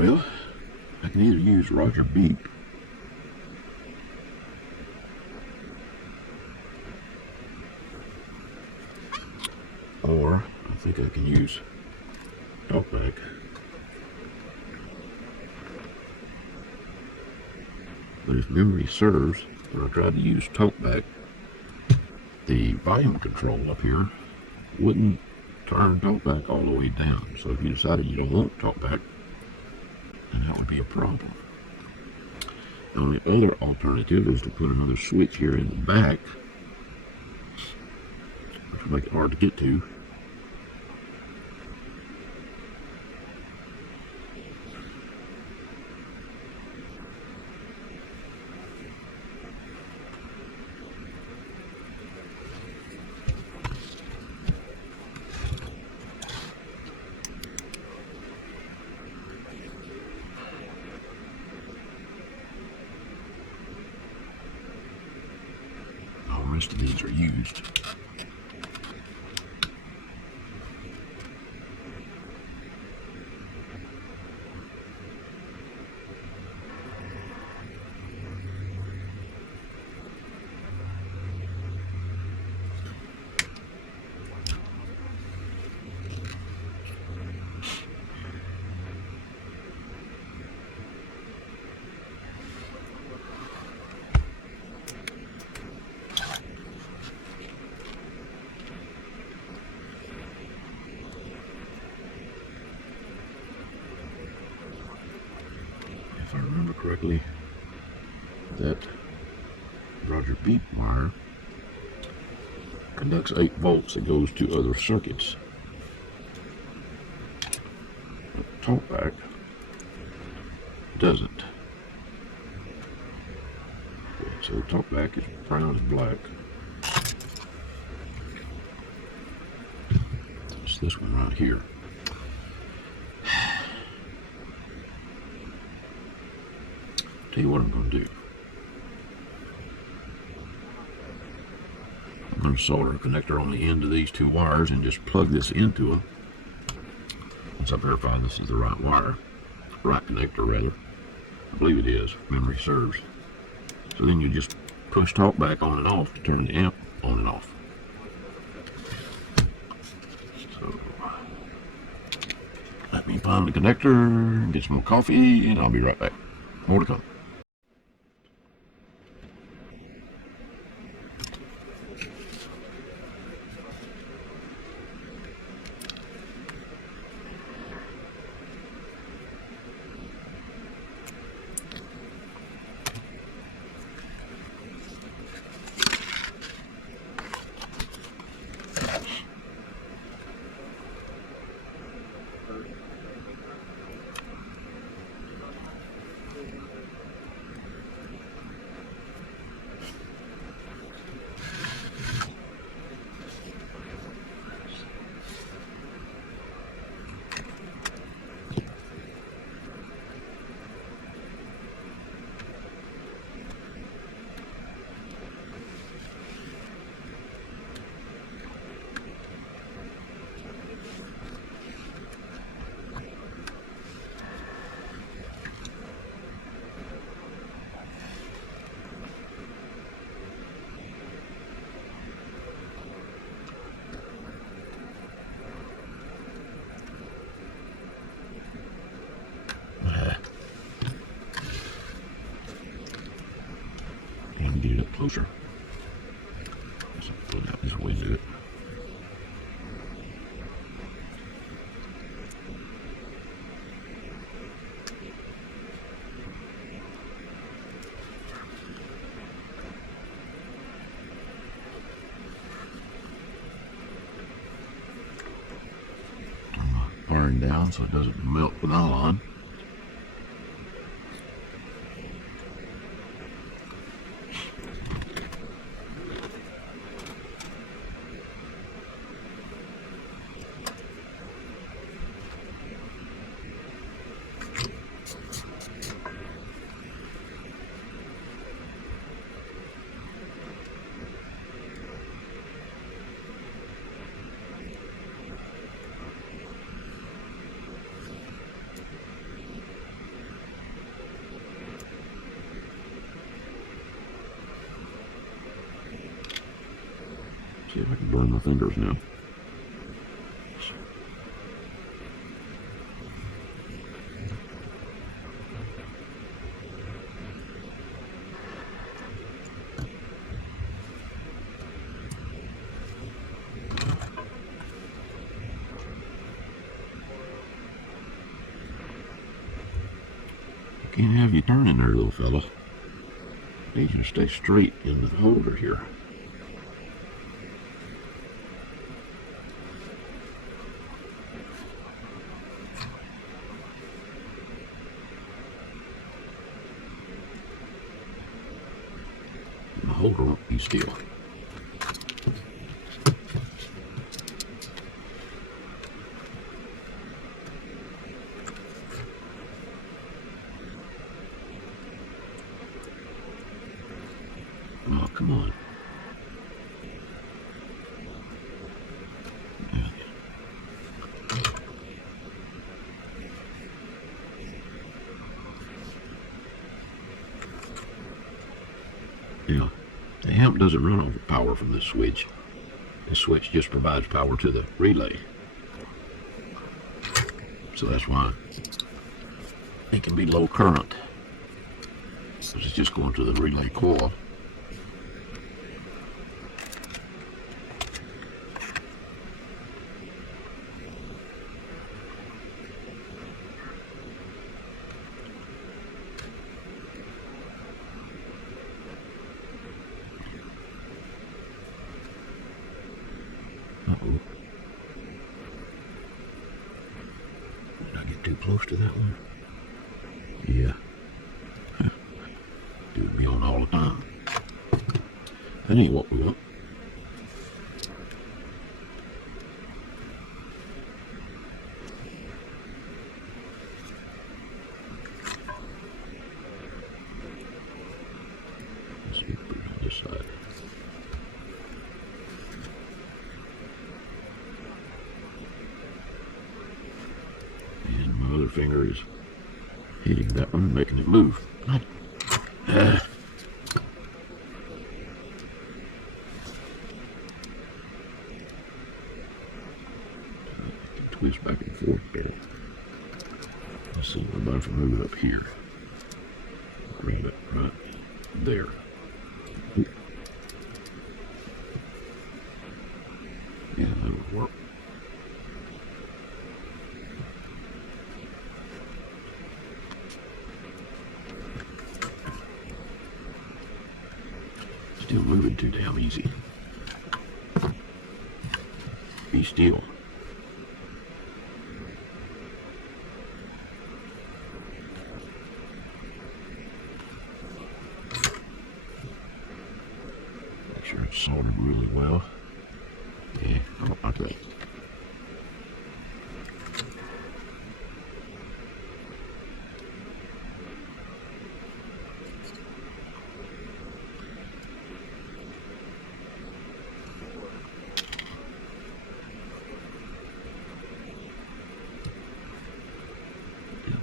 Well, I can either use Roger Beep or I think I can use talkback. But if memory serves, when I tried to use talkback, the volume control up here wouldn't turn talkback all the way down. So if you decided you don't want talkback, then that would be a problem. The only other alternative is to put another switch here in the back, which will make it hard to get to. The rest of these are used. If I remember correctly, that Roger Beep wire conducts 8 volts that goes to other circuits. But talkback doesn't. So talkback is brown and black. It's this one right here. Tell you what I'm going to do. I'm going to solder a connector on the end of these 2 wires and just plug this into them. Once I verify this is the right wire, right connector rather. I believe it is, if memory serves. So then you just push talkback on and off to turn the amp on and off. So let me find the connector, get some more coffee, and I'll be right back. More to come. Get it up closer. So pull out this way to do it. Turn the iron down so it doesn't melt the nylon. See if I can burn my fingers now. Can't have you turning there, little fella. Need you to stay straight in the holder here. The holder won't be still. Oh, come on. Yeah, the amp doesn't run off power from this switch. This switch just provides power to the relay. So that's why it can be low current. Because it's just going to the relay coil. Uh-oh. Did I get too close to that one? Yeah. Doing me on all the time. That ain't what we want. Let's see, put it on this side. And my other finger is hitting that one, making it move. Twist back and forth there. Let's see, we're about to move it up here. Grab it right there. Yeah, that would work. Still moving too damn easy. Be still. Make sure it's soldered really well. Yeah, I don't like that.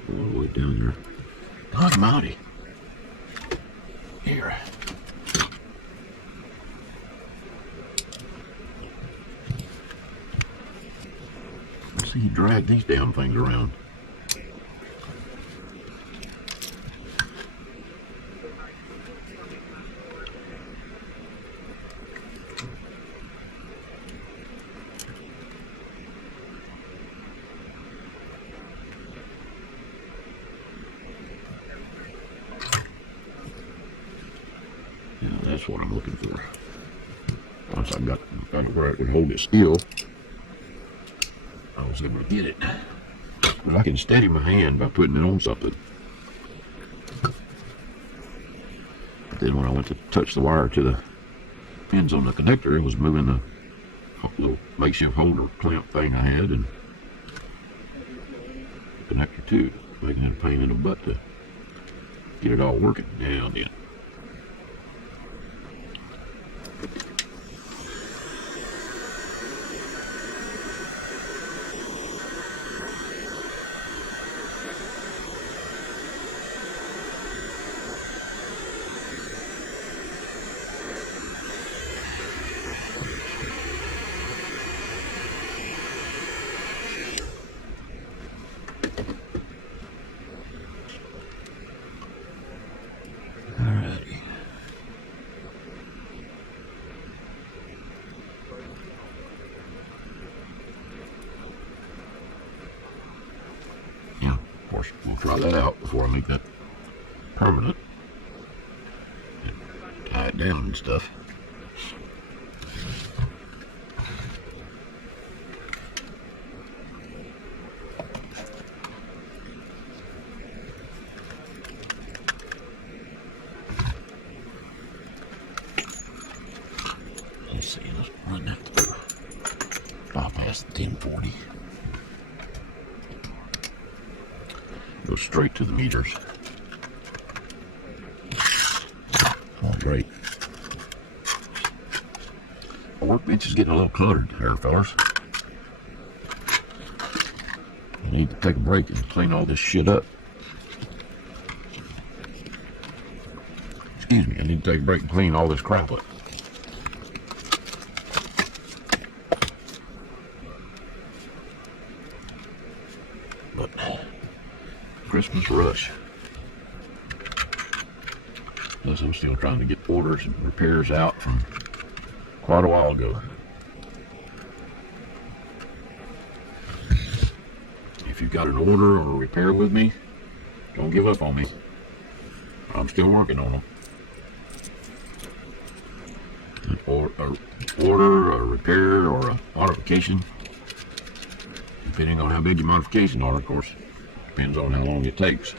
All the way down there. God mighty. Here. See, you drag these damn things around. Yeah, that's what I'm looking for. Once I got it where I could hold it still, I was able to get it. Because I can steady my hand by putting it on something. But then when I went to touch the wire to the pins on the connector, it was moving the little makeshift holder clamp thing I had and the connector too, making it a pain in the butt to get it all working. Now then. first. We'll try that out before I make that permanent. Tie it down and stuff. Let's see, let's run that through. Bypass the 1040. Go straight to the meters. Oh, great. The workbench is getting a little cluttered here, fellas. I need to take a break and clean all this shit up. Excuse me, I need to take a break and clean all this crap up. But Christmas rush. Plus, I'm still trying to get orders and repairs out from quite a while ago. If you've got an order or a repair with me, don't give up on me. I'm still working on them. Or an order, a repair, or a modification, depending on how big your modification are, of course. Depends on how long it takes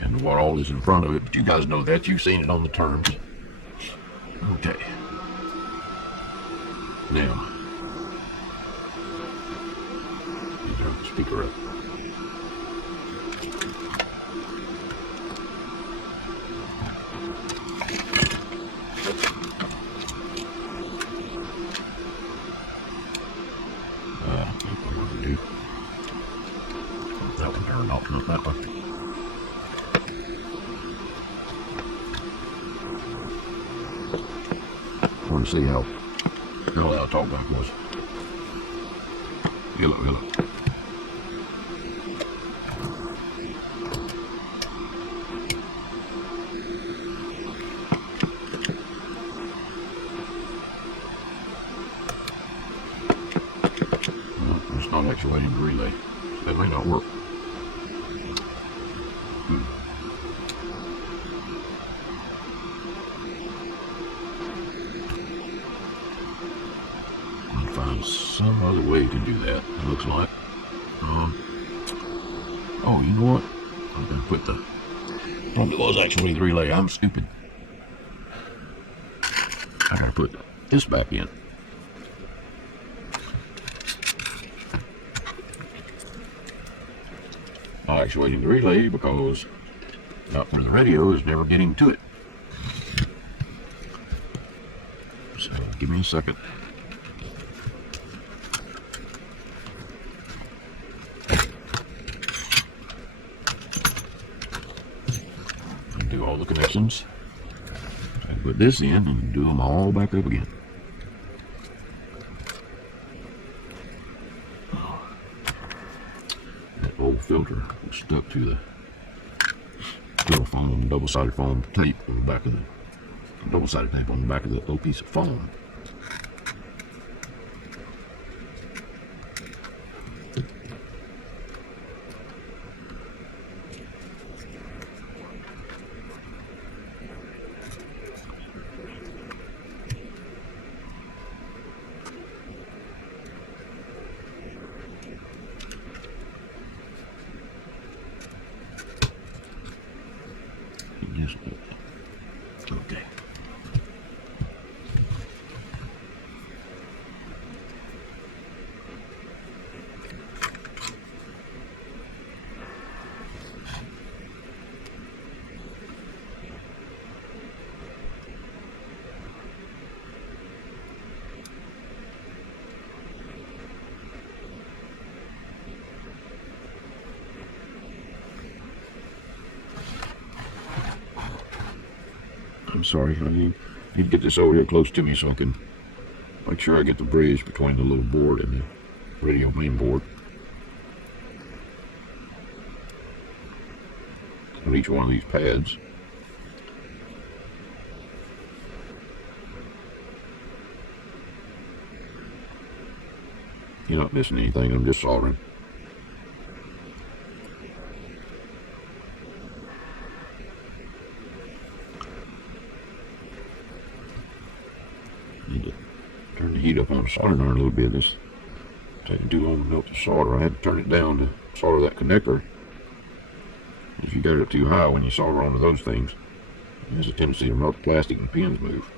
and what all is in front of it. But you guys know that. You've seen it on the terms. Okay. Now, you turn the speaker up. That one turned off, not that one. I want to see how loud talkback was. Hello. Well, it's not actuating the relay. That may not work. Find some other way to do that, it looks like. Oh, you know what? I'm going to put the... Probably was actually the relay. I'm stupid. I got to put this back in. I'm actuating the relay because out for the radio is never getting to it. So, give me a second. Do all the connections. I put this in and do them all back up again. That old filter was stuck to the foam, double-sided foam tape on the back of the double-sided tape on the back of the little piece of foam. Okay. I'm sorry, I need to get this over here close to me so I can make sure I get the bridge between the little board and the radio main board. On each one of these pads. You're not missing anything, I'm just soldering. Need to turn the heat up on the soldering iron a little bit. It's taking too long to melt the solder. I had to turn it down to solder that connector. If you got it up too high when you solder onto those things, it has a tendency to melt the plastic and the pins move.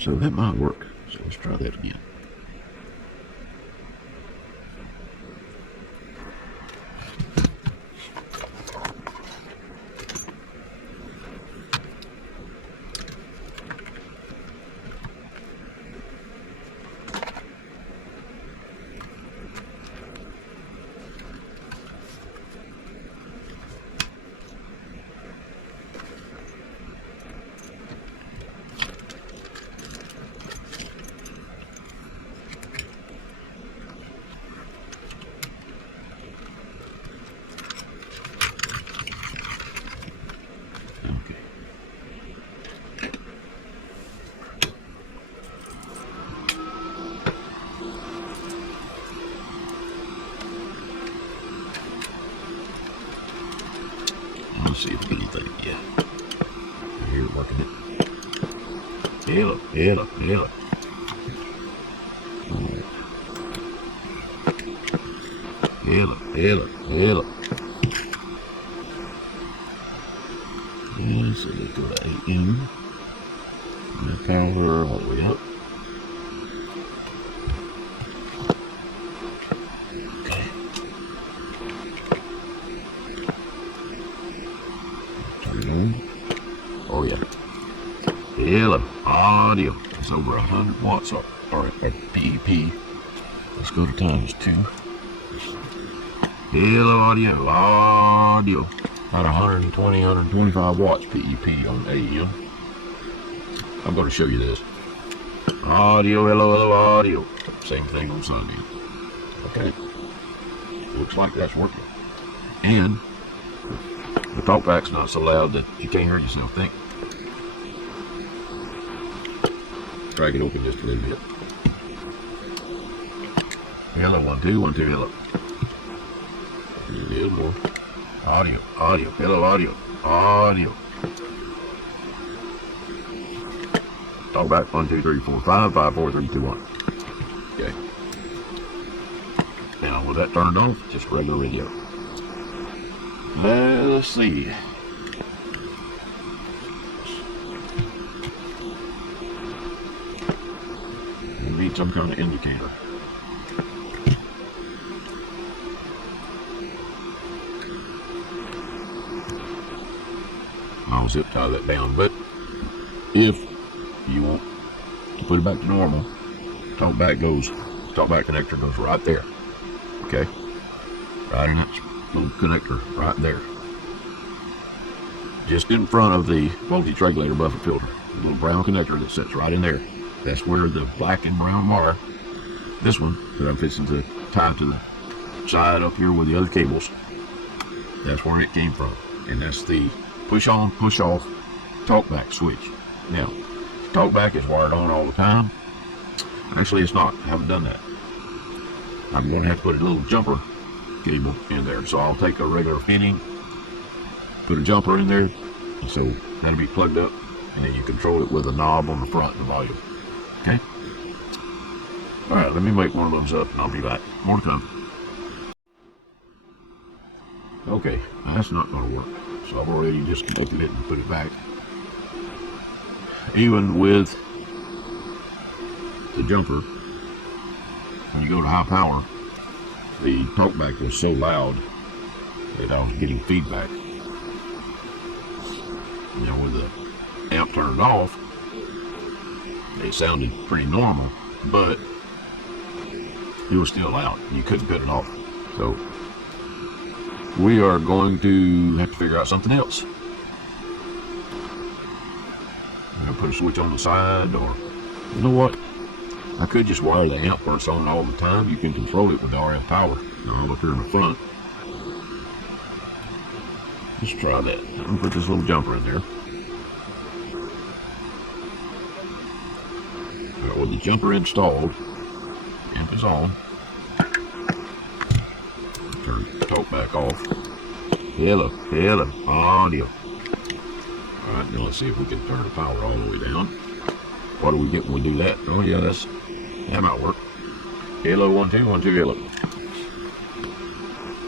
So that might work. So let's try that again. Let's see if anything, yeah. Here, working it. Hello. Hello. And so let's go to AM. And power all the way up. Oh yeah. Hello, audio. It's over 100 watts or PEP. Let's go to times 2. Hello, audio. About 120, 125 watts PEP on AM. I'm going to show you this. Audio, hello, audio. Same thing on Sunday. Okay. Looks like that's working. And the talkback's not so loud that you can't hear yourself think. Drag it open just a little bit. Hello, 1, 2, 1, 2, hello. A little more. Audio, hello, audio. Talkback 1, 2, 3, 4, 5, 5, 4, 3, 2, 1. Okay. Now with that turned off, just regular radio. Let's see. We need some kind of indicator. I'll zip tie that down, but if you want to put it back to normal, talkback connector goes right there. Okay? Right in that little connector right there. Just in front of the voltage regulator buffer filter. The little brown connector that sits right in there. That's where the black and brown wire, this one that I'm fixing to tie to the side up here with the other cables, that's where it came from. And that's the push on, push off talkback switch. Now, talkback is wired on all the time. Actually, it's not. I haven't done that. I'm going to have to put a little jumper cable in there. So I'll take a regular fitting, put a jumper in there, so that'll be plugged up, and then you control it with a knob on the front, the volume. Okay? Alright, let me make one of those up and I'll be back. More to come. Okay, that's not going to work. So I've already disconnected it and put it back. Even with the jumper, when you go to high power, the talkback was so loud that I was getting feedback. Now with the amp turned off, it sounded pretty normal, but it was still loud. You couldn't cut it off. So we are going to have to figure out something else. I'm gonna put a switch on the side, or you know what? I could just wire the amp where it's on all the time. You can control it with the RF power all up here in the front. Let's try that. I'm gonna put this little jumper in there. With the jumper installed, amp is on. Turn the talk back off. Hello, audio. Alright, now let's see if we can turn the power all the way down. What do we get when we do that? Oh yeah, that might work. Hello, 1 2 1 2, hello.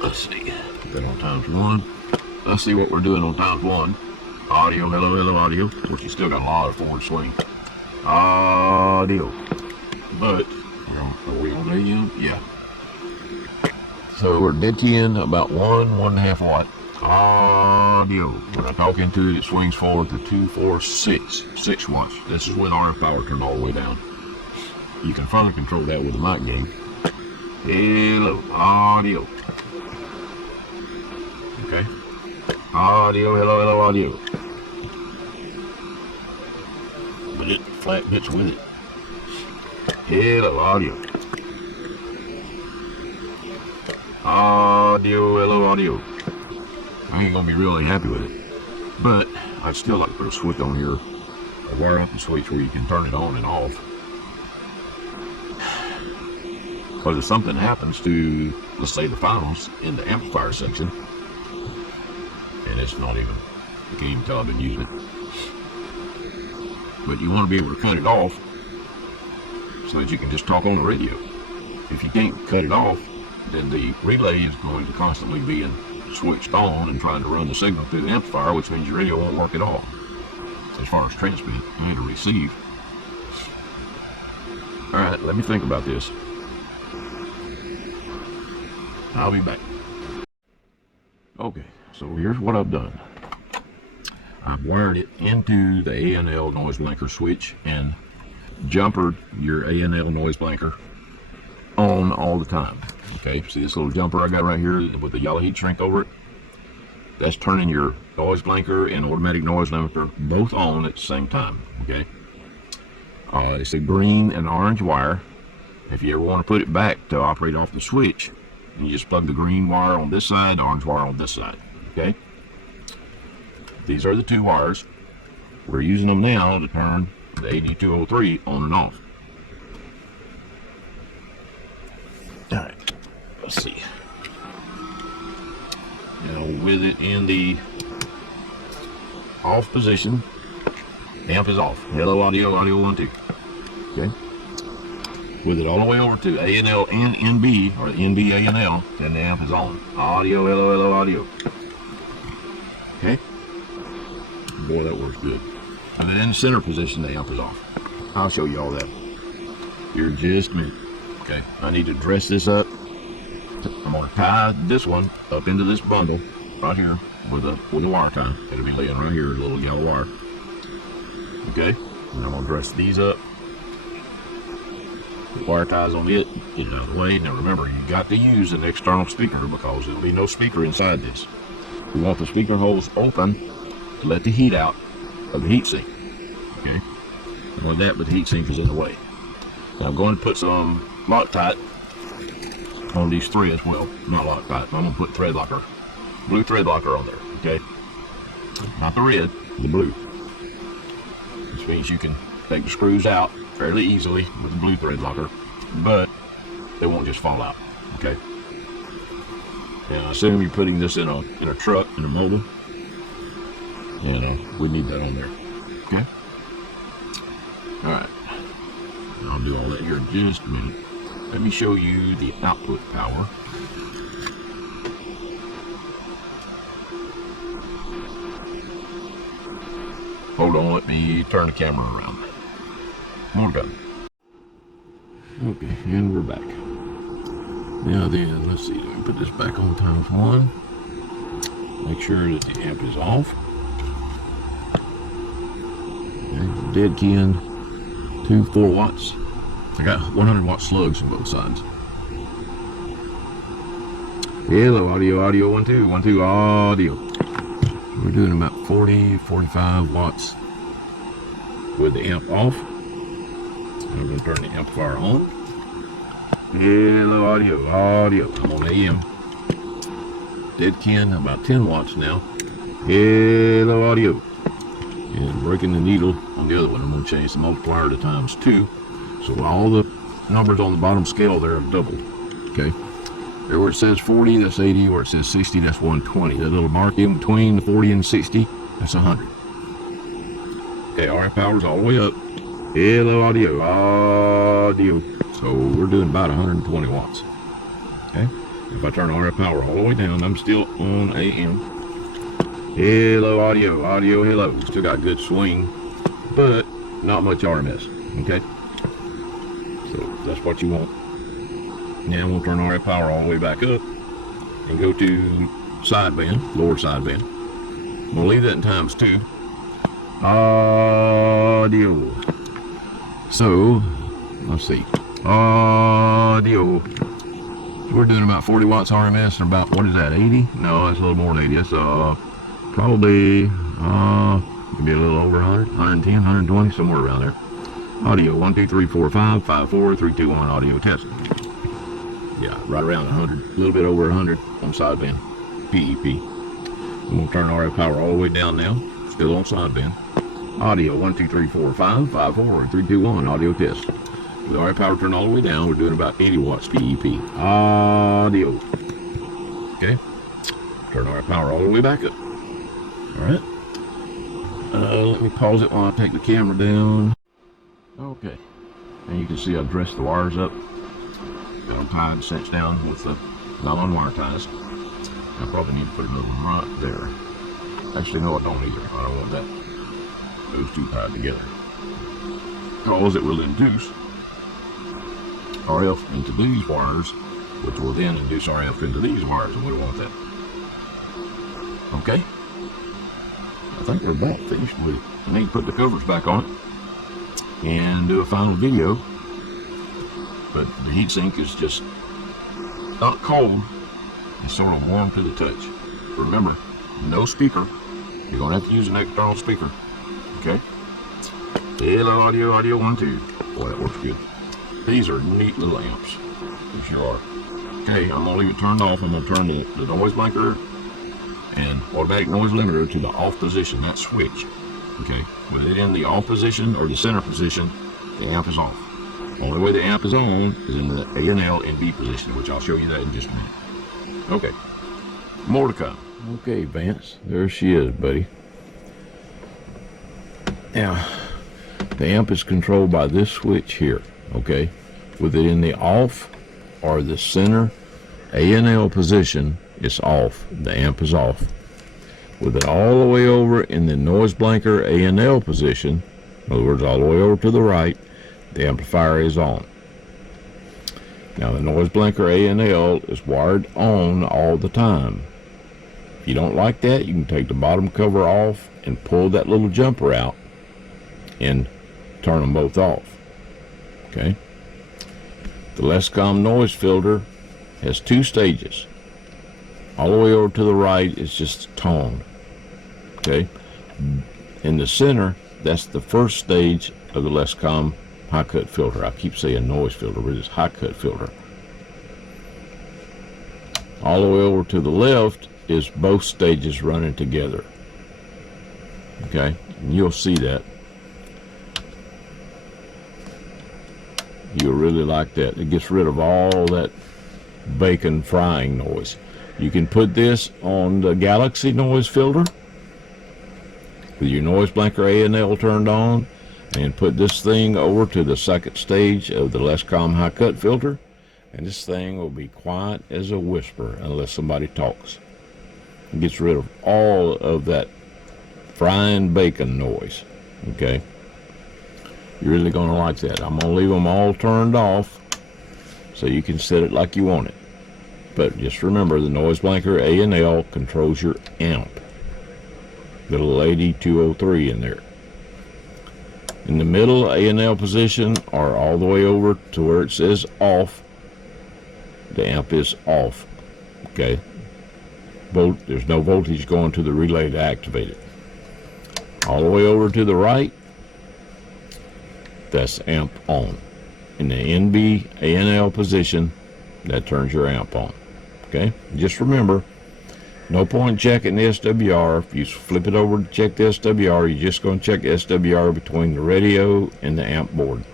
Let's see. Put that on ×1. Let's see what we're doing on ×1. Audio, hello, audio. Of course, you still got a lot of forward swing. Audio. But, are we on AM? Yeah. So we're dead in about 1.5 watt. Audio. When I talk into it, it swings forward to 2 4 6 watts. This is when RF power turned all the way down. You can further control that with the mic gain. Hello, audio. Okay. Audio, hello, audio. But it flat bits with it. Hello, audio. Audio, hello, audio. I ain't gonna be really happy with it, but I'd still like to put a switch on here, a wire up the switch where you can turn it on and off. Because if something happens to, let's say, the finals in the amplifier section, and it's not even, you can't even tell I've been using it, but you want to be able to cut it off so that you can just talk on the radio. If you can't cut it off, then the relay is going to constantly be switched on and trying to run the signal through the amplifier, which means your radio won't work at all as far as transmit and to receive. Alright, let me think about this. I'll be back. Okay, so here's what I've done. I've wired it into the ANL noise blanker switch and jumpered your ANL noise blanker on all the time. Okay, see this little jumper I got right here with the yellow heat shrink over it? That's turning your noise blanker and automatic noise limiter both on at the same time. Okay, it's a green and orange wire. If you ever want to put it back to operate off the switch, you just plug the green wire on this side, the orange wire on this side. Okay, these are the two wires. We're using them now to turn the AD203 on and off. Alright, let's see. Now with it in the off position, amp is off. Hello, audio, audio 1 2. Okay. With it all the way over to ANL and NB, or NB ANL, then the amp is on. Audio, hello, audio. Okay. Boy, that works good. And then in the center position, the amp is off. I'll show you all that here in just a minute. Okay, I need to dress this up. I'm going to tie this one up into this bundle right here with a wire tie. It'll be laying right here, a little yellow wire. Okay, and I'm going to dress these up. The wire ties on it, get it out of the way. Now remember, you got to use an external speaker because there'll be no speaker inside this. We want the speaker holes open to let the heat out of the heatsink. Okay, and with that, but the heatsink is in the way. Now I'm going to put some Loctite on these threads. Well, not Loctite. I'm going to put thread locker, blue thread locker on there. Okay, not the red, the blue. Which means you can take the screws out fairly easily with the blue thread locker, but they won't just fall out. Okay. And I assume you're putting this in a truck, in a mobile, and we need that on there. Okay. All right. I'll do all that here in just a minute. Let me show you the output power. Hold on, let me turn the camera around. More gun. Okay, and we're back. Now then, let's see, let me put this back on ×1. Make sure that the amp is off. Okay, dead key in, 2 4 watts. I got 100 watt slugs on both sides. Hello, audio, audio, 1 2 1 2 audio. We're doing about 40 45 watts with the amp off. I'm going to turn the amplifier on. Hello, audio, audio. I'm on AM. Dead Ken, about 10 watts now. Hello, audio. And breaking the needle on the other one. I'm going to change the multiplier to ×2. So all the numbers on the bottom scale there are doubled. Okay. There where it says 40, that's 80. Where it says 60, that's 120. That little mark in between the 40 and 60, that's 100. Okay, RF power's all the way up. Hello, audio, audio. So we're doing about 120 watts. Okay. If I turn RF power all the way down, I'm still on AM. Hello, audio, audio, hello. Still got good swing, but not much RMS. Okay. So that's what you want. Now we'll turn RF power all the way back up and go to sideband, lower sideband. We'll leave that in ×2. Audio. So let's see. Audio. We're doing about 40 watts RMS and about, what is that, 80? No, that's a little more than 80. That's probably maybe a little over 100, 110, 120, somewhere around there. Audio 1 2 3 4 5 5 4 3 2 1 audio test. Yeah, right around 100, a little bit over 100 on sideband. PEP. I'm gonna turn RF power all the way down now. Still on sideband. Audio 1 2 3 4 5 5 4 3 2 1 audio test. With RF power turned all the way down, we're doing about 80 watts PEP. Audio. Okay. Turn RF power all the way back up. All right. Let me pause it while I take the camera down. Okay. And you can see I dressed the wires up. Got them tied and cinched down with the nylon wire ties. I probably need to put another one right there. Actually, no, I don't either. I don't want that. Those two tied together. Because it will induce RF into these wires, which will then induce RF into these wires, and we don't want that. Okay? I think we're about finished with it. I need to put the covers back on it and do a final video. But the heatsink is just not cold. It's sort of warm to the touch. Remember, no speaker. You're going to have to use an external speaker. Okay? Hello, audio, audio 1 2. Boy, that works good. These are neat little amps. They sure are. Okay, I'm going to leave it turned off. I'm going to turn the noise blanker and automatic noise limiter to the off position, that switch. Okay? With it in the off position or the center position, the amp is off. Only way the amp is on is in the A and L and B position, which I'll show you that in just a minute. Okay, more to come. Okay, Vance, there she is, buddy. Now, the amp is controlled by this switch here, okay? With it in the off or the center A and L position, it's off. The amp is off. With it all the way over in the noise blanker A and L position, in other words, all the way over to the right, the amplifier is on. Now the noise blanker A and L is wired on all the time. If you don't like that, you can take the bottom cover off and pull that little jumper out and turn them both off. Okay? The LesComm noise filter has 2 stages. All the way over to the right is just tone. Okay? In the center, that's the first stage of the LesComm high cut filter. I keep saying noise filter, but it's high cut filter. All the way over to the left is both stages running together. Okay, and you'll see that. You'll really like that. It gets rid of all that bacon frying noise. You can put this on the Galaxy noise filter with your noise blanker A and L turned on, and put this thing over to the second stage of the LesComm high cut filter, and this thing will be quiet as a whisper unless somebody talks. It gets rid of all of that frying bacon noise. Okay, you're really going to like that. I'm going to leave them all turned off so you can set it like you want it. But just remember, the noise blanker A and L controls your amp. Little AD203 in there. In the middle A and L position, or all the way over to where it says off, the amp is off. Okay, there's no voltage going to the relay to activate it. All the way over to the right, that's amp on. In the NB A and L position, that turns your amp on. Okay, just remember, no point checking the SWR. If you flip it over to check the SWR, you're just going to check the SWR between the radio and the amp board.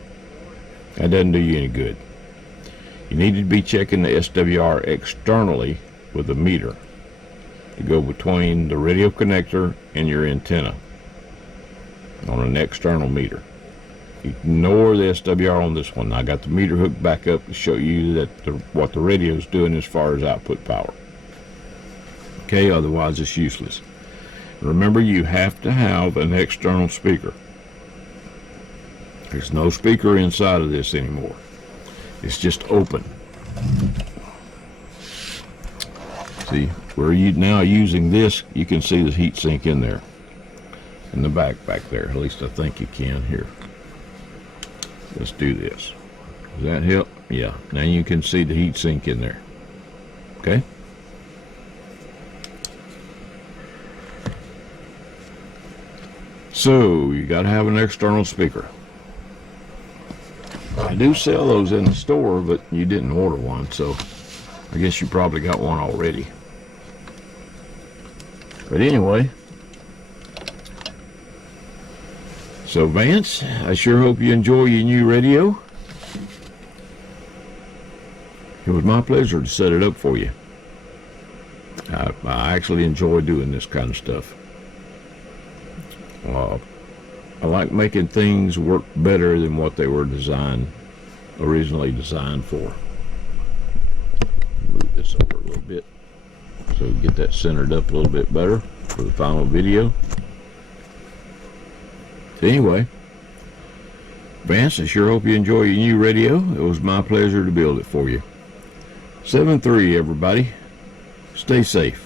That doesn't do you any good. You need to be checking the SWR externally with a meter to go between the radio connector and your antenna on an external meter. Ignore the SWR on this one. I got the meter hooked back up to show you that what the radio is doing as far as output power. Okay, otherwise it's useless. Remember, you have to have an external speaker. There's no speaker inside of this anymore. It's just open. See, where you now using this, you can see the heat sink in there. In the back there. At least I think you can here. Let's do this. Does that help? Yeah. Now you can see the heat sink in there. Okay? So, you got to have an external speaker. I do sell those in the store, but you didn't order one, so I guess you probably got one already. But anyway, so Vance, I sure hope you enjoy your new radio. It was my pleasure to set it up for you. I actually enjoy doing this kind of stuff. I like making things work better than what they were originally designed for. Move this over a little bit so we get that centered up a little bit better for the final video. Anyway, Vance, I sure hope you enjoy your new radio. It was my pleasure to build it for you. 7-3, everybody. Stay safe.